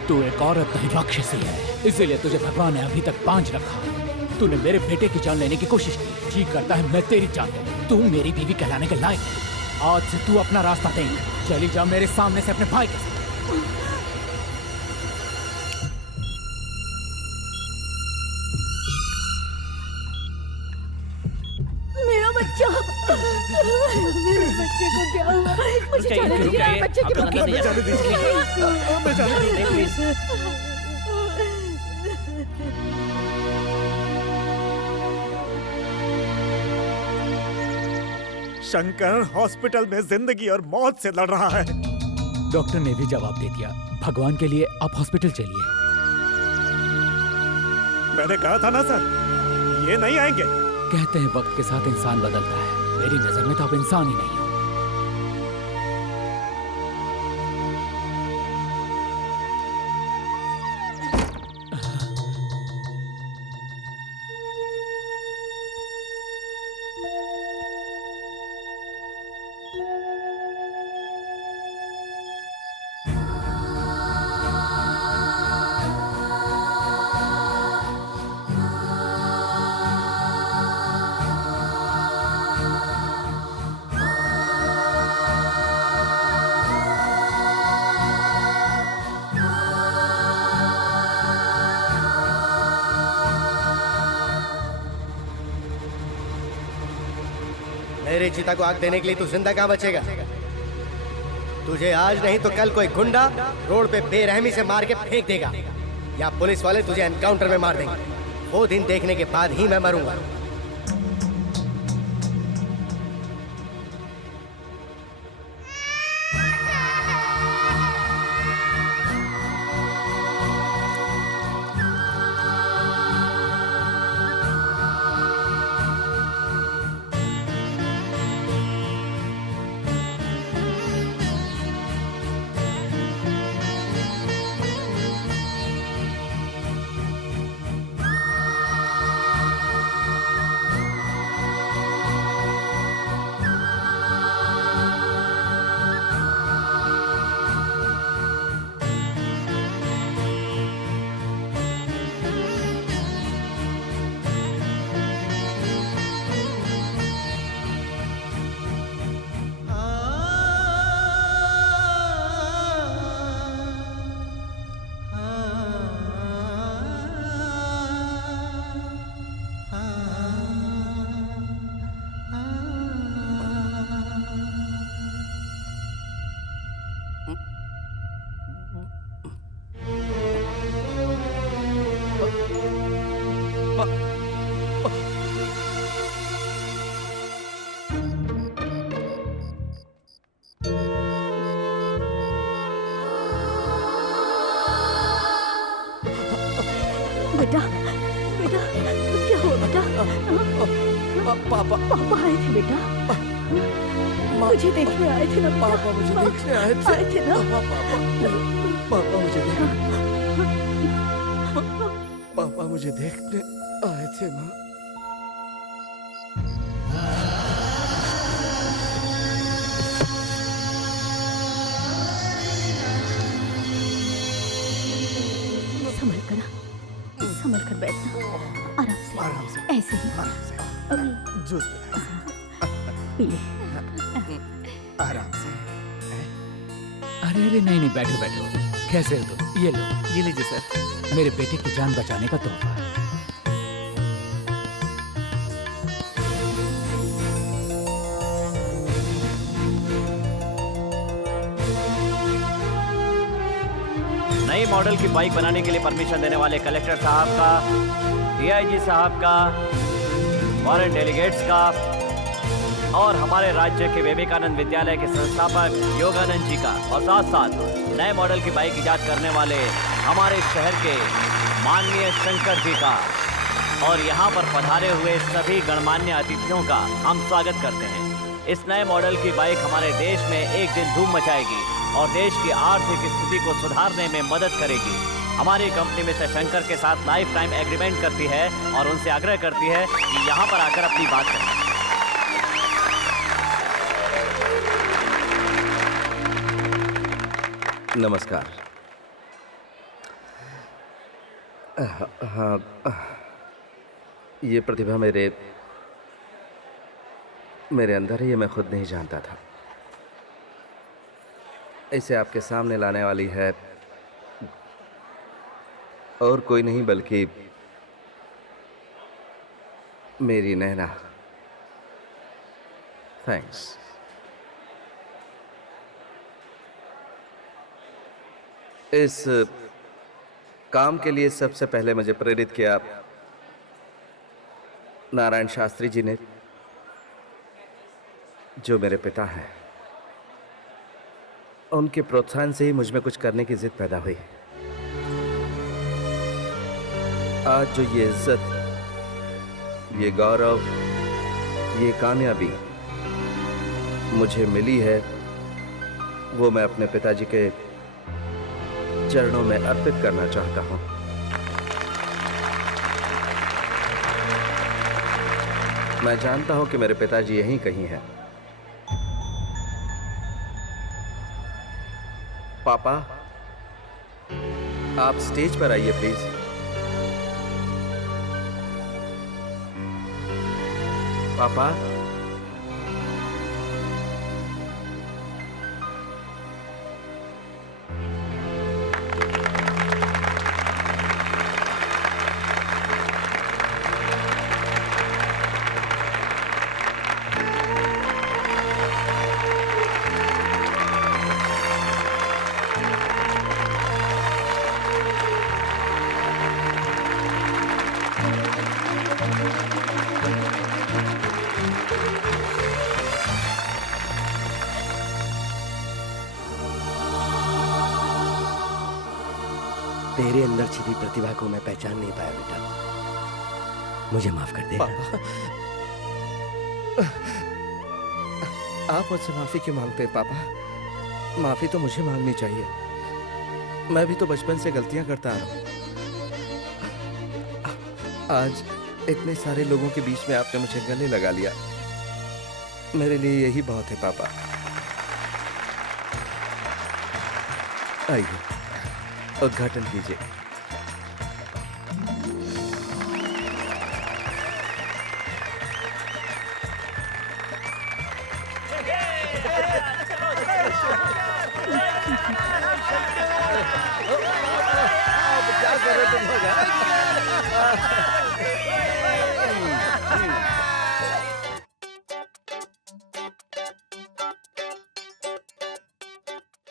तू एक औरत नहीं राक्षसी है, इसीलिए तुझे भगवान ने अभी तक बांझ रखा। तूने मेरे बेटे की जान लेने की कोशिश की। जी करता है मैं तेरी जान ले। तू मेरी बीवी कहलाने के लायक है। आज से तू अपना रास्ता देख। चली जा मेरे सामने से अपने भाई के साथ। मेरा बच्चा बच्चों, मेरे बच्चे को क्या हुआ? मुझे जाने दीजिए, मेरे बच्चे की हमें जाने दीजिए, हमें जाने दीजिए। शंकर हॉस्पिटल में जिंदगी और मौत से लड़ रहा है। डॉक्टर ने भी जवाब दे दिया। भगवान के लिए आप हॉस्पिटल चलिए। मैंने कहा था ना सर, ये नहीं आएंगे। कहते हैं वक्त के साथ इंसान बदलता है। मेरी नजर में तो आप इंसान ही नहीं हो। मेरे चिता को आग देने के लिए तू जिंदा कहाँ बचेगा? तुझे आज नहीं तो कल कोई गुंडा रोड पे बेरहमी से मार के फेंक देगा, या पुलिस वाले तुझे एनकाउंटर में मार देंगे। वो दिन देखने के बाद ही मैं मरूंगा। बेटा, बेटा, क्या हुआ बेटा? पापा आए थे बेटा। मुझे देखने आए थे ना। पापा मुझे देखने आए थे ना। पापा मुझे देखने आए थे माँ। संभल कर बैठना, आराम से, ऐसे ही जूस पी ले, आराम से। अरे अरे नहीं नहीं, बैठो बैठो। कैसे हो तुम? ये लो। ये लीजिए सर। मेरे बेटे की जान बचाने का तोहफा है। नई मॉडल की बाइक बनाने के लिए परमिशन देने वाले कलेक्टर साहब का, डीआईजी साहब का, फॉरेन डेलीगेट्स का और हमारे राज्य के विवेकानंद विद्यालय के संस्थापक योगानंद जी का, और साथ साथ नए मॉडल की बाइक इजाद करने वाले हमारे शहर के माननीय शंकर जी का, और यहाँ पर पधारे हुए सभी गणमान्य अतिथियों का हम स्वागत करते हैं। इस नए मॉडल की बाइक हमारे देश में एक दिन धूम मचाएगी और देश की आर्थिक स्थिति को सुधारने में मदद करेगी। हमारी कंपनी मिस्टर शंकर के साथ लाइफ टाइम एग्रीमेंट करती है और उनसे आग्रह करती है कि यहाँ पर आकर अपनी बात करें। नमस्कार। हाँ, ये प्रतिभा मेरे अंदर है, ये मैं खुद नहीं जानता था। इसे आपके सामने लाने वाली है और कोई नहीं बल्कि मेरी नैना। थैंक्स। इस काम के लिए सबसे पहले मुझे प्रेरित किया नारायण शास्त्री जी ने, जो मेरे पिता हैं। उनके प्रोत्साहन से ही मुझ में कुछ करने की जिद पैदा हुई। आज जो ये इज्जत, ये गौरव, ये कामयाबी मुझे मिली है, वो मैं अपने पिताजी के चरणों में अर्पित करना चाहता हूं। मैं जानता हूं कि मेरे पिताजी यहीं कहीं हैं। पापा, आप स्टेज पर आइए प्लीज। पापा, तेरे अंदर छिपी प्रतिभा को मैं पहचान नहीं पाया बेटा, मुझे माफ कर दे। पापा, आप मुझसे माफी क्यों मांगते हैं पापा? माफी तो मुझे मांगनी चाहिए। मैं भी तो बचपन से गलतियां करता आ रहा हूं। आज इतने सारे लोगों के बीच में आपने मुझे गले लगा लिया, मेरे लिए यही बहुत है पापा। आइए, उद्घाटन कीजिए। क्या कर रहे तुम लोग?